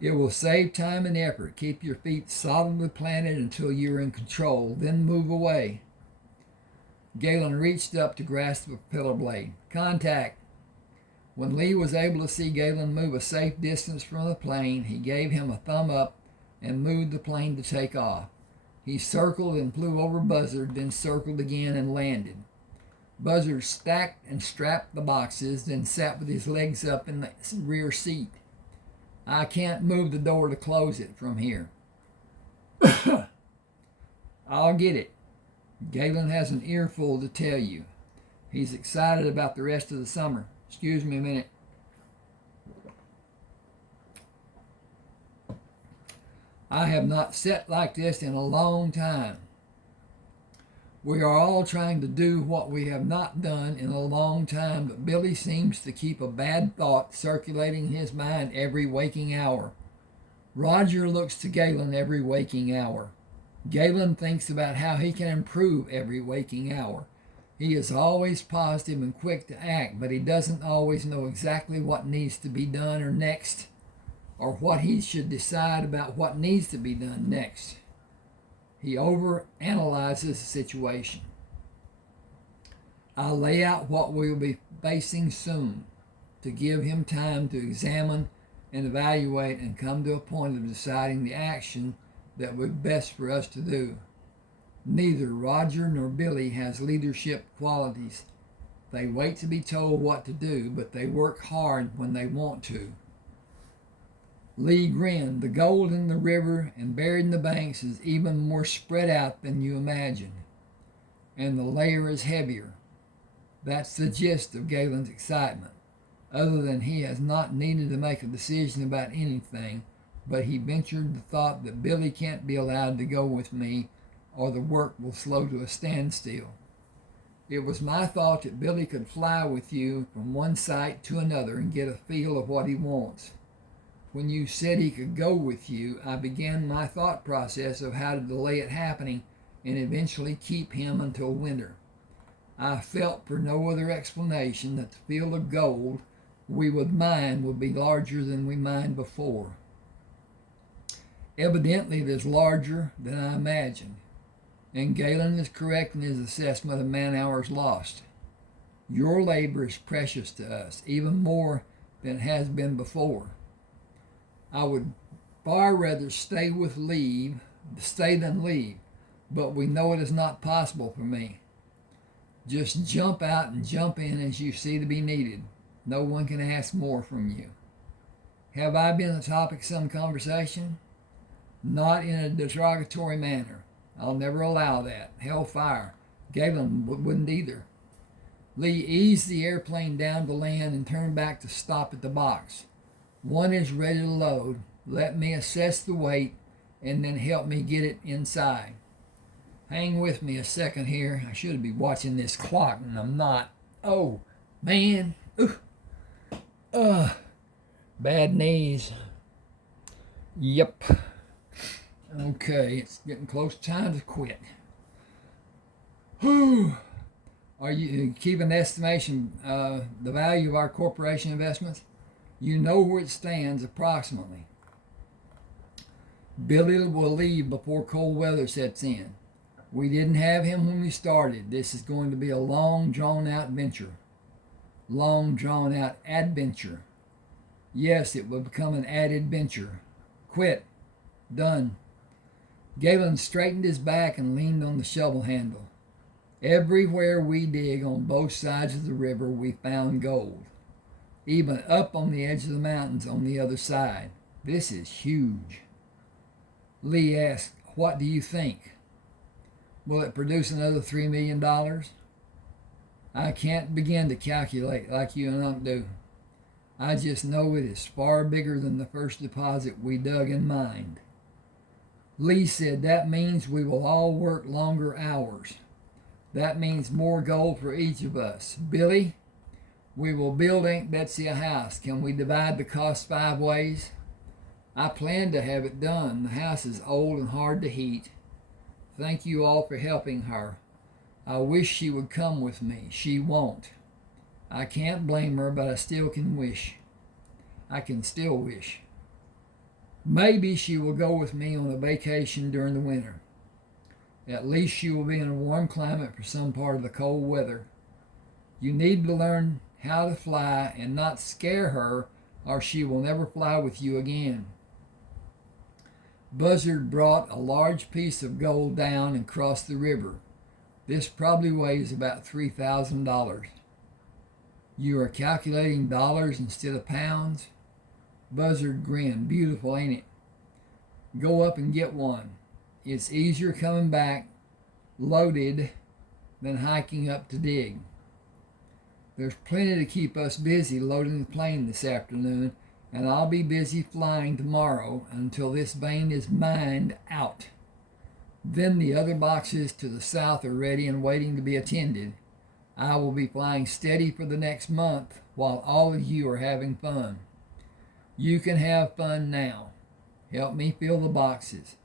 It will save time and effort. Keep your feet solidly planted until you're in control, then move away. Galen reached up to grasp the propeller blade. Contact. When Lee was able to see Galen move a safe distance from the plane, he gave him a thumb up and moved the plane to take off. He circled and flew over Buzzard, then circled again and landed. Buzzard stacked and strapped the boxes, then sat with his legs up in the rear seat. I can't move the door to close it from here. I'll get it. Galen has an earful to tell you. He's excited about the rest of the summer. Excuse me a minute. I have not sat like this in a long time. We are all trying to do what we have not done in a long time, but Billy seems to keep a bad thought circulating in his mind every waking hour. Roger looks to Galen every waking hour. Galen thinks about how he can improve every waking hour. He is always positive and quick to act, but he doesn't always know exactly what needs to be done or next, or what he should decide about what needs to be done next. He overanalyzes the situation. I'll lay out what we'll be facing soon to give him time to examine and evaluate and come to a point of deciding the action that would be best for us to do. Neither Roger nor Billy has leadership qualities. They wait to be told what to do, but they work hard when they want to. Lee grinned. The gold in the river and buried in the banks is even more spread out than you imagine, and the layer is heavier. That's the gist of Galen's excitement, other than he has not needed to make a decision about anything, but he ventured the thought that Billy can't be allowed to go with me or the work will slow to a standstill. It was my thought that Billy could fly with you from one site to another and get a feel of what he wants. When you said he could go with you, I began my thought process of how to delay it happening and eventually keep him until winter. I felt for no other explanation that the field of gold we would mine would be larger than we mined before. Evidently, it is larger than I imagined, and Galen is correct in his assessment of man-hours lost. Your labor is precious to us, even more than it has been before. I would far rather stay than leave, but we know it is not possible for me. Just jump out and jump in as you see to be needed. No one can ask more from you. Have I been the topic of some conversation? Not in a derogatory manner. I'll never allow that. Hellfire. Galen wouldn't either. Lee eased the airplane down to land and turned back to stop at the box. One is ready to load. Let me assess the weight and then help me get it inside. Hang with me a second here. I should be watching this clock and I'm not. Oh, man. Bad knees. Yep. Okay, it's getting close time to quit. Whew. Are you keep an estimation the value of our corporation investments? You know where it stands approximately. Billy will leave before cold weather sets in. We didn't have him when we started. This is going to be a long, drawn-out venture. Long, drawn-out adventure. Yes, it will become an added venture. Quit. Done. Galen straightened his back and leaned on the shovel handle. Everywhere we dig on both sides of the river, we found gold. Even up on the edge of the mountains on the other side. This is huge. Lee asked, "What do you think? Will it produce another $3 million? I can't begin to calculate like you and Unc do. I just know it is far bigger than the first deposit we dug and mined." Lee said, "That means we will all work longer hours. That means more gold for each of us. Billy, we will build Aunt Betsy a house. Can we divide the cost 5 ways? I plan to have it done. The house is old and hard to heat. Thank you all for helping her. I wish she would come with me. She won't. I can't blame her, but I still can wish. I can still wish. Maybe she will go with me on a vacation during the winter. At least she will be in a warm climate for some part of the cold weather. You need to learn how to fly and not scare her, or she will never fly with you again." Buzzard brought a large piece of gold down and crossed the river. This probably weighs about $3,000. You are calculating dollars instead of pounds? Buzzard grinned. Beautiful, ain't it? Go up and get one. It's easier coming back loaded than hiking up to dig. There's plenty to keep us busy loading the plane this afternoon, and I'll be busy flying tomorrow until this vein is mined out. Then the other boxes to the south are ready and waiting to be attended. I will be flying steady for the next month while all of you are having fun. You can have fun now. Help me fill the boxes.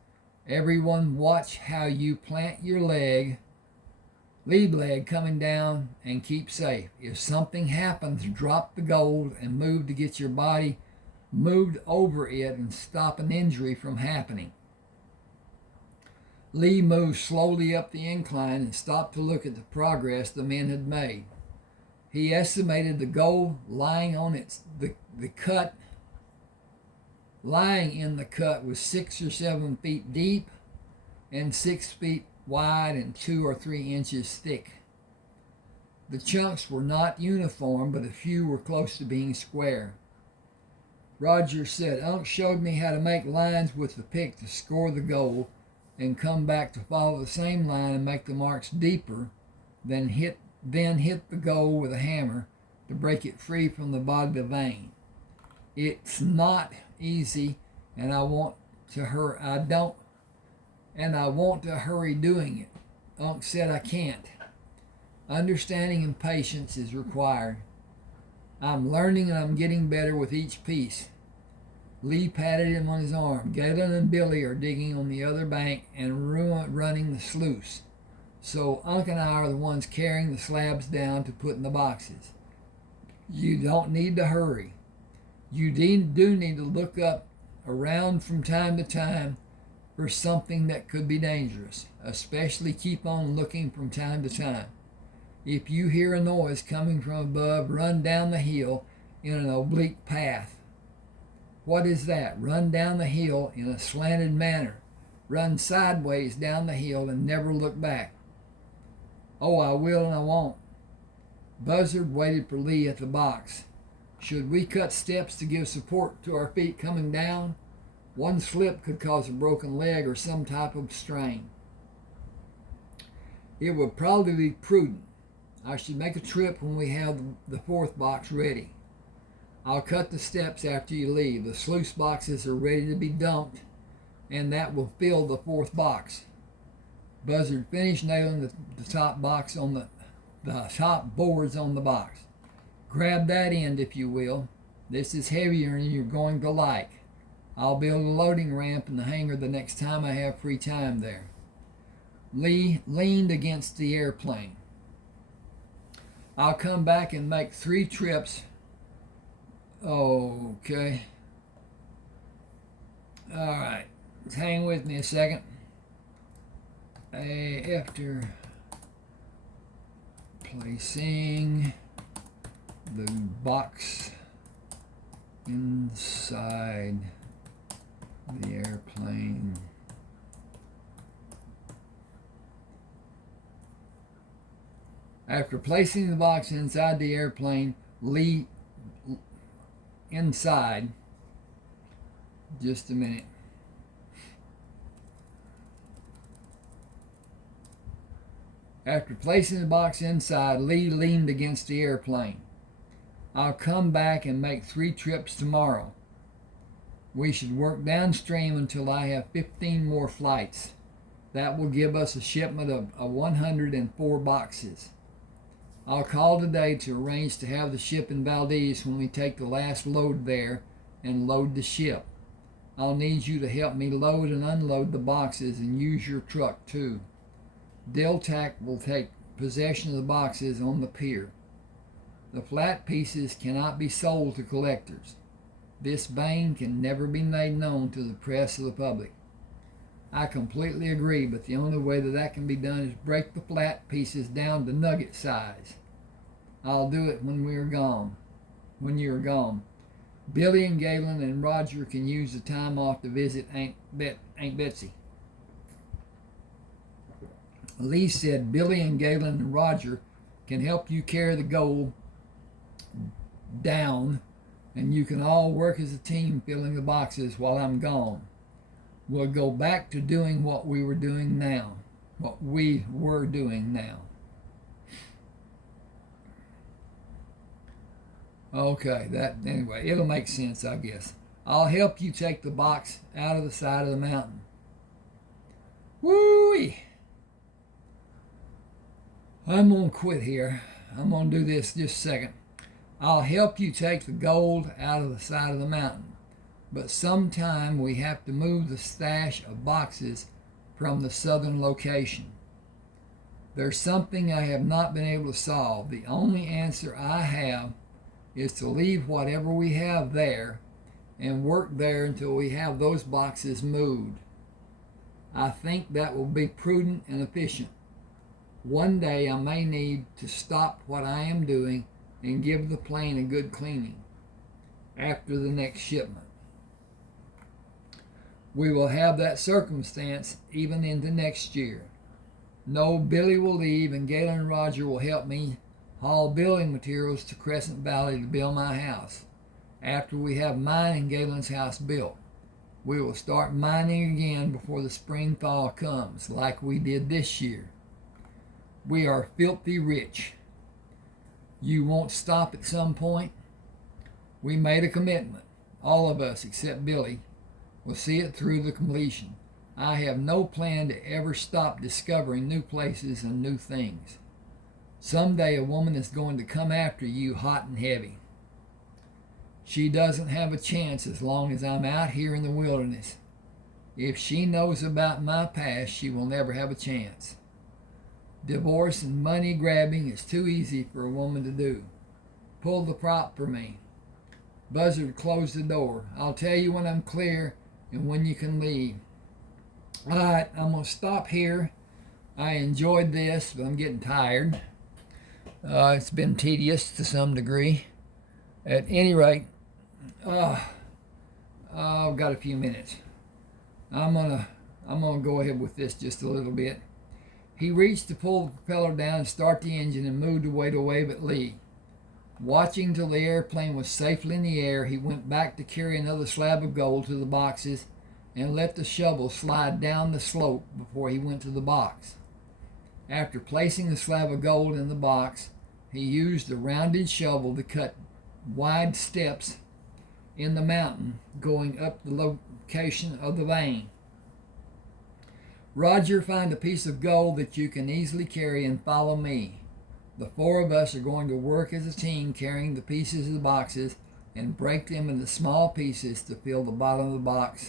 Everyone watch how you plant your lead leg coming down, and keep safe. If something happens, drop the gold and move to get your body moved over it and stop an injury from happening. Lee moved slowly up the incline and stopped to look at the progress the men had made. He estimated the gold lying in the cut was 6 or 7 feet deep and 6 feet wide and 2 or 3 inches thick. The chunks were not uniform, but a few were close to being square. Roger said, "Unc showed me how to make lines with the pick to score the gold and come back to follow the same line and make the marks deeper, then hit the gold with a hammer to break it free from the bottom of the vein. It's not easy, and I want to hurry doing it. Unc said I can't. Understanding and patience is required. I'm learning and I'm getting better with each piece." Lee patted him on his arm. "Galen and Billy are digging on the other bank and running the sluice. So Unc and I are the ones carrying the slabs down to put in the boxes. You don't need to hurry. You do need to look up around from time to time for something that could be dangerous. Especially keep on looking from time to time. If you hear a noise coming from above, run down the hill in an oblique path." "What is that?" "Run down the hill in a slanted manner. Run sideways down the hill and never look back." "Oh, I will and I won't." Buzzard waited for Lee at the box. "Should we cut steps to give support to our feet coming down? One slip could cause a broken leg or some type of strain." "It would probably be prudent. I should make a trip when we have the 4th box ready. I'll cut the steps after you leave. The sluice boxes are ready to be dumped, and that will fill the 4th box." Buzzard finished nailing the top box on the top boards on the box. "Grab that end, if you will. This is heavier than you're going to like. I'll build a loading ramp in the hangar the next time I have free time there." Lee leaned against the airplane. "I'll come back and make 3 trips. Okay. All right. Hang with me a second. After placing the box inside the airplane. After placing the box inside the airplane, Lee inside. Just a minute. After placing the box inside, Lee leaned against the airplane. I'll come back and make 3 trips tomorrow. We should work downstream until I have 15 more flights. That will give us a shipment of 104 boxes. I'll call today to arrange to have the ship in Valdez when we take the last load there and load the ship. I'll need you to help me load and unload the boxes and use your truck too. Diltac will take possession of the boxes on the pier. The flat pieces cannot be sold to collectors. This vein can never be made known to the press or the public. I completely agree, but the only way that can be done is break the flat pieces down to nugget size. I'll do it when we are gone. When you're gone. Billy and Galen and Roger can use the time off to visit Aunt Betsy. Lee said Billy and Galen and Roger can help you carry the gold down, and you can all work as a team filling the boxes while I'm gone. We'll go back to doing what we were doing now. Okay, anyway, it'll make sense, I guess. I'll help you take the box out of the side of the mountain. Woo-wee! I'm going to quit here. I'm going to do this just a second. I'll help you take the gold out of the side of the mountain. But sometime we have to move the stash of boxes from the southern location. There's something I have not been able to solve. The only answer I have is to leave whatever we have there and work there until we have those boxes moved. I think that will be prudent and efficient. One day I may need to stop what I am doing and give the plane a good cleaning after the next shipment. We will have that circumstance even into next year. No, Billy will leave and Galen and Roger will help me haul building materials to Crescent Valley to build my house. After we have mine and Galen's house built, we will start mining again before the spring thaw comes, like we did this year. We are filthy rich. You won't stop at some point? We made a commitment, all of us except Billy. We'll see it through the completion. I have no plan to ever stop discovering new places and new things. Someday a woman is going to come after you hot and heavy. She doesn't have a chance as long as I'm out here in the wilderness. If she knows about my past, she will never have a chance. Divorce and money grabbing is too easy for a woman to do. Pull the prop for me. Buzzard, close the door. I'll tell you when I'm clear and when you can leave. All right, I'm going to stop here. I enjoyed this, but I'm getting tired. It's been tedious to some degree. At any rate, I've got a few minutes. I'm gonna go ahead with this just a little bit. He reached to pull the propeller down and start the engine and moved away to wave at Lee. Watching till the airplane was safely in the air, he went back to carry another slab of gold to the boxes and let the shovel slide down the slope before he went to the box. After placing the slab of gold in the box, he used the rounded shovel to cut wide steps in the mountain going up the location of the vein. Roger, find a piece of gold that you can easily carry and follow me. The 4 of us are going to work as a team carrying the pieces of the boxes and break them into small pieces to fill the bottom of the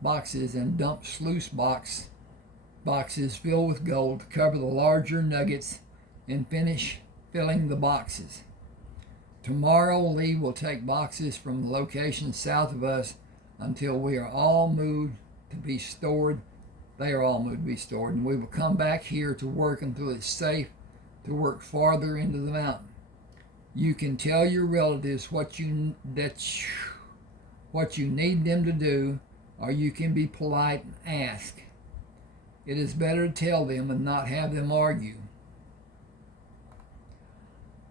boxes and dump sluice boxes filled with gold to cover the larger nuggets and finish filling the boxes. Tomorrow Lee will take boxes from the location south of us until we are all moved to be stored. They are all moved to be stored, and we will come back here to work until it's safe to work farther into the mountain. You can tell your relatives what you what you need them to do, or you can be polite and ask. It is better to tell them and not have them argue.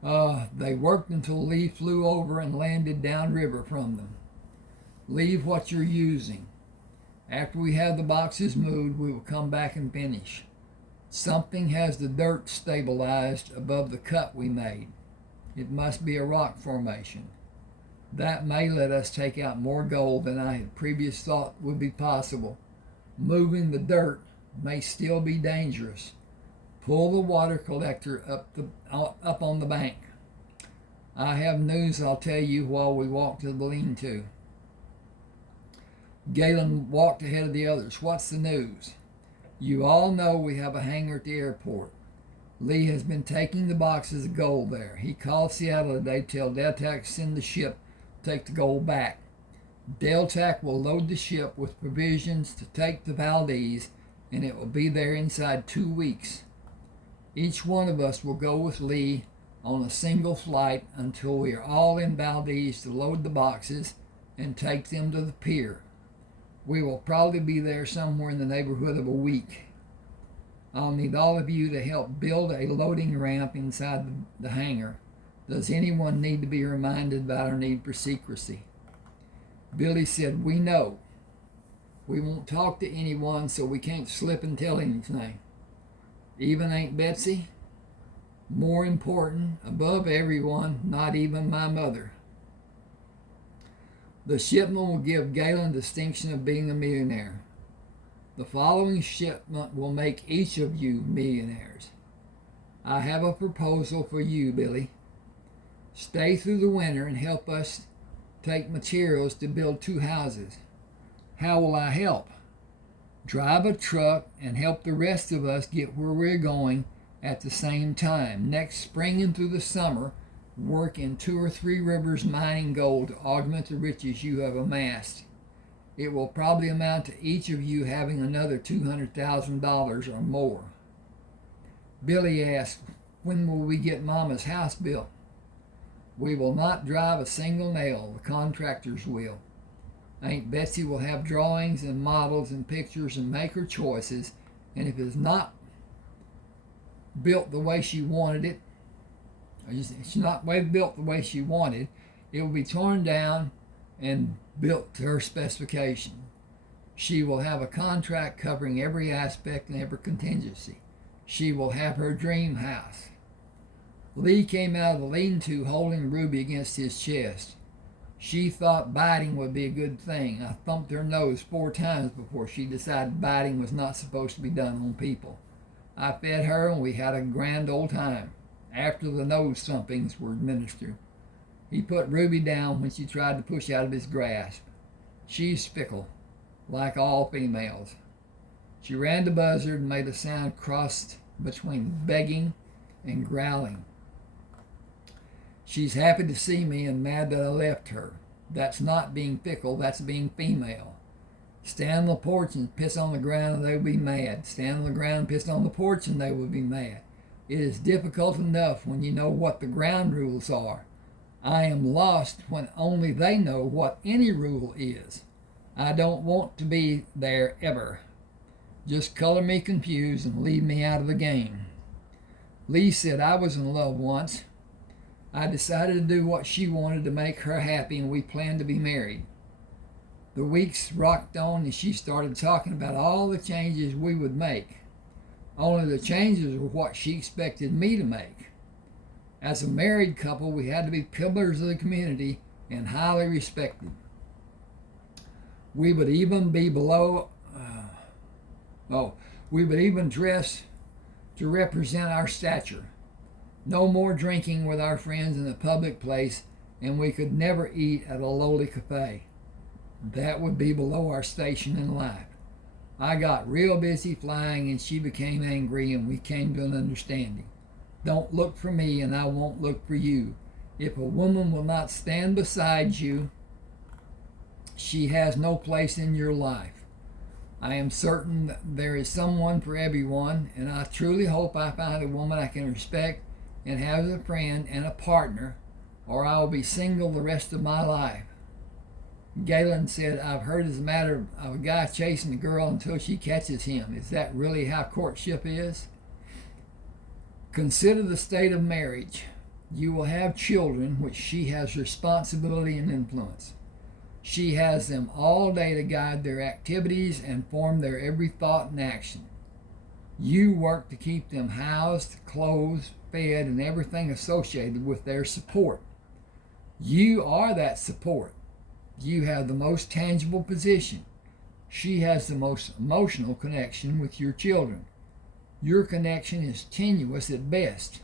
They worked until Lee flew over and landed downriver from them. Leave what you're using. After we have the boxes moved, we will come back and finish. Something has the dirt stabilized above the cut we made. It must be a rock formation. That may let us take out more gold than I had previously thought would be possible. Moving the dirt may still be dangerous. Pull the water collector up on the bank. I have news I'll tell you while we walk to the lean-to. Galen walked ahead of the others. What's the news? You all know we have a hangar at the airport. Lee has been taking the boxes of gold there. He called Seattle today to tell Deltac to send the ship to take the gold back. Deltac will load the ship with provisions to take to Valdez, and it will be there inside 2 weeks. Each one of us will go with Lee on a single flight until we are all in Valdez to load the boxes and take them to the pier. We will probably be there somewhere in the neighborhood of a week. I'll need all of you to help build a loading ramp inside the hangar. Does anyone need to be reminded about our need for secrecy? Billy said, we know. We won't talk to anyone, so we can't slip and tell anything. Even Aunt Betsy? More important, above everyone, not even my mother. The shipment will give Galen distinction of being a millionaire. The following shipment will make each of you millionaires. I have a proposal for you, Billy. Stay through the winter and help us take materials to build 2 houses. How will I help? Drive a truck and help the rest of us get where we're going at the same time. Next spring and through the summer, work in 2 or 3 rivers mining gold to augment the riches you have amassed. It will probably amount to each of you having another $200,000 or more. Billy asked, when will we get Mama's house built? We will not drive a single nail. The contractors will. Aunt Betsy will have drawings and models and pictures and make her choices, and if it's not built the way she wanted it, it's not built the way she wanted, it will be torn down and built to her specification. She will have a contract covering every aspect and every contingency. She will have her dream house. Lee came out of the lean-to holding Ruby against his chest. She thought biting would be a good thing. I thumped her nose 4 times before she decided biting was not supposed to be done on people. I fed her and we had a grand old time after the nose thumpings were administered. He put Ruby down when she tried to push out of his grasp. She's fickle, like all females. She ran to Buzzard and made a sound crossed between begging and growling. She's happy to see me and mad that I left her. That's not being fickle, that's being female. Stand on the porch and piss on the ground and they will be mad. Stand on the ground and piss on the porch and they will be mad. It is difficult enough when you know what the ground rules are. I am lost when only they know what any rule is. I don't want to be there ever. Just color me confused and leave me out of the game. Lee said I was in love once. I decided to do what she wanted to make her happy, and we planned to be married. The weeks rocked on and she started talking about all the changes we would make. Only the changes were what she expected me to make. As a married couple, we had to be pillars of the community and highly respected. We would even be we would even dress to represent our stature. No more drinking with our friends in a public place, and we could never eat at a lowly cafe. That would be below our station in life. I got real busy flying, and she became angry, and we came to an understanding. Don't look for me, and I won't look for you. If a woman will not stand beside you, she has no place in your life. I am certain that there is someone for everyone, and I truly hope I find a woman I can respect and have as a friend and a partner, or I will be single the rest of my life. Galen said, I've heard it's a matter of a guy chasing a girl until she catches him. Is that really how courtship is? Consider the state of marriage. You will have children, which she has responsibility and influence. She has them all day to guide their activities and form their every thought and action. You work to keep them housed, clothed, fed, and everything associated with their support. You are that support. You have the most tangible position. She has the most emotional connection with your children. Your connection is tenuous at best.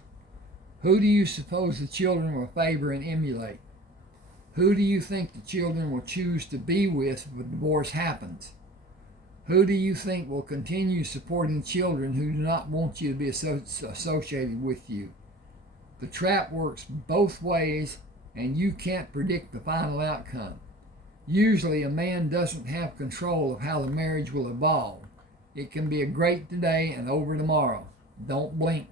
Who do you suppose the children will favor and emulate? Who do you think the children will choose to be with if divorce happens? Who do you think will continue supporting children who do not want you to be associated with you? The trap works both ways, and you can't predict the final outcome. Usually a man doesn't have control of how the marriage will evolve. It can be a great today and over tomorrow. Don't blink.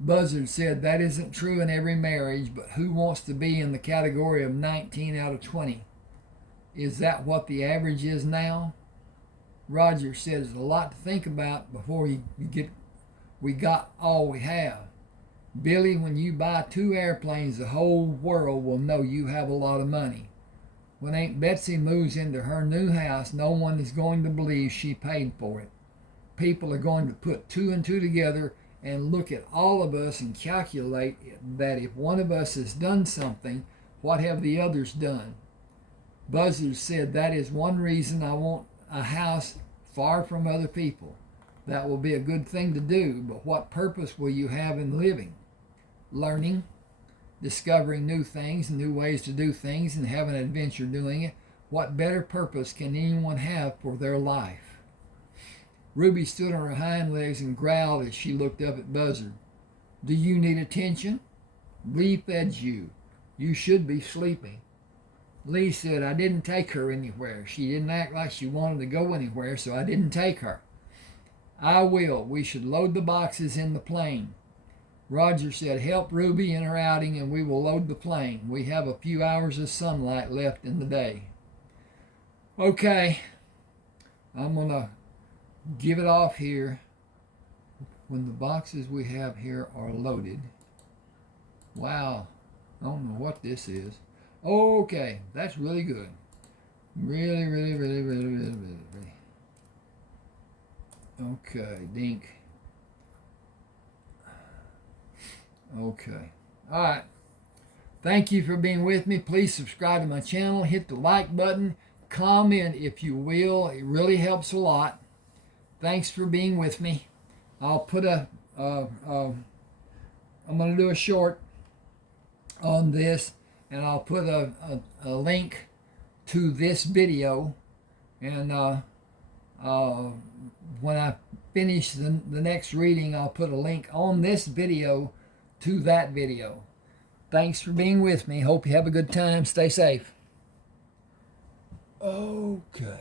Buzzard said, that isn't true in every marriage, but who wants to be in the category of 19 out of 20? Is that what the average is now? Roger said, it's a lot to think about before we got all we have. Billy, when you buy 2 airplanes, the whole world will know you have a lot of money. When Aunt Betsy moves into her new house, no one is going to believe she paid for it. People are going to put 2 and 2 together and look at all of us and calculate that if one of us has done something, what have the others done? Buzzard said, that is one reason I want a house far from other people. That will be a good thing to do, but what purpose will you have in living? Learning, discovering new things and new ways to do things, and having an adventure doing it. What better purpose can anyone have for their life? Ruby stood on her hind legs and growled as she looked up at Buzzard. Do you need attention? Lee fed you. You should be sleeping. Lee said, I didn't take her anywhere. She didn't act like she wanted to go anywhere, so I didn't take her. I will. We should load the boxes in the plane. Roger said, help Ruby in her outing and we will load the plane. We have a few hours of sunlight left in the day. Okay, I'm going to give it off here when the boxes we have here are loaded. Wow, I don't know what this is. Okay, that's really good. Really. Okay, dink. Okay. All right. Thank you for being with me. Please subscribe to my channel. Hit the like button. Comment if you will. It really helps a lot. Thanks for being with me. I'll put I'm going to do a short on this, and I'll put a link to this video, and when I finish the next reading, I'll put a link on this video to that video. Thanks for being with me. Hope you have a good time. Stay safe. Okay.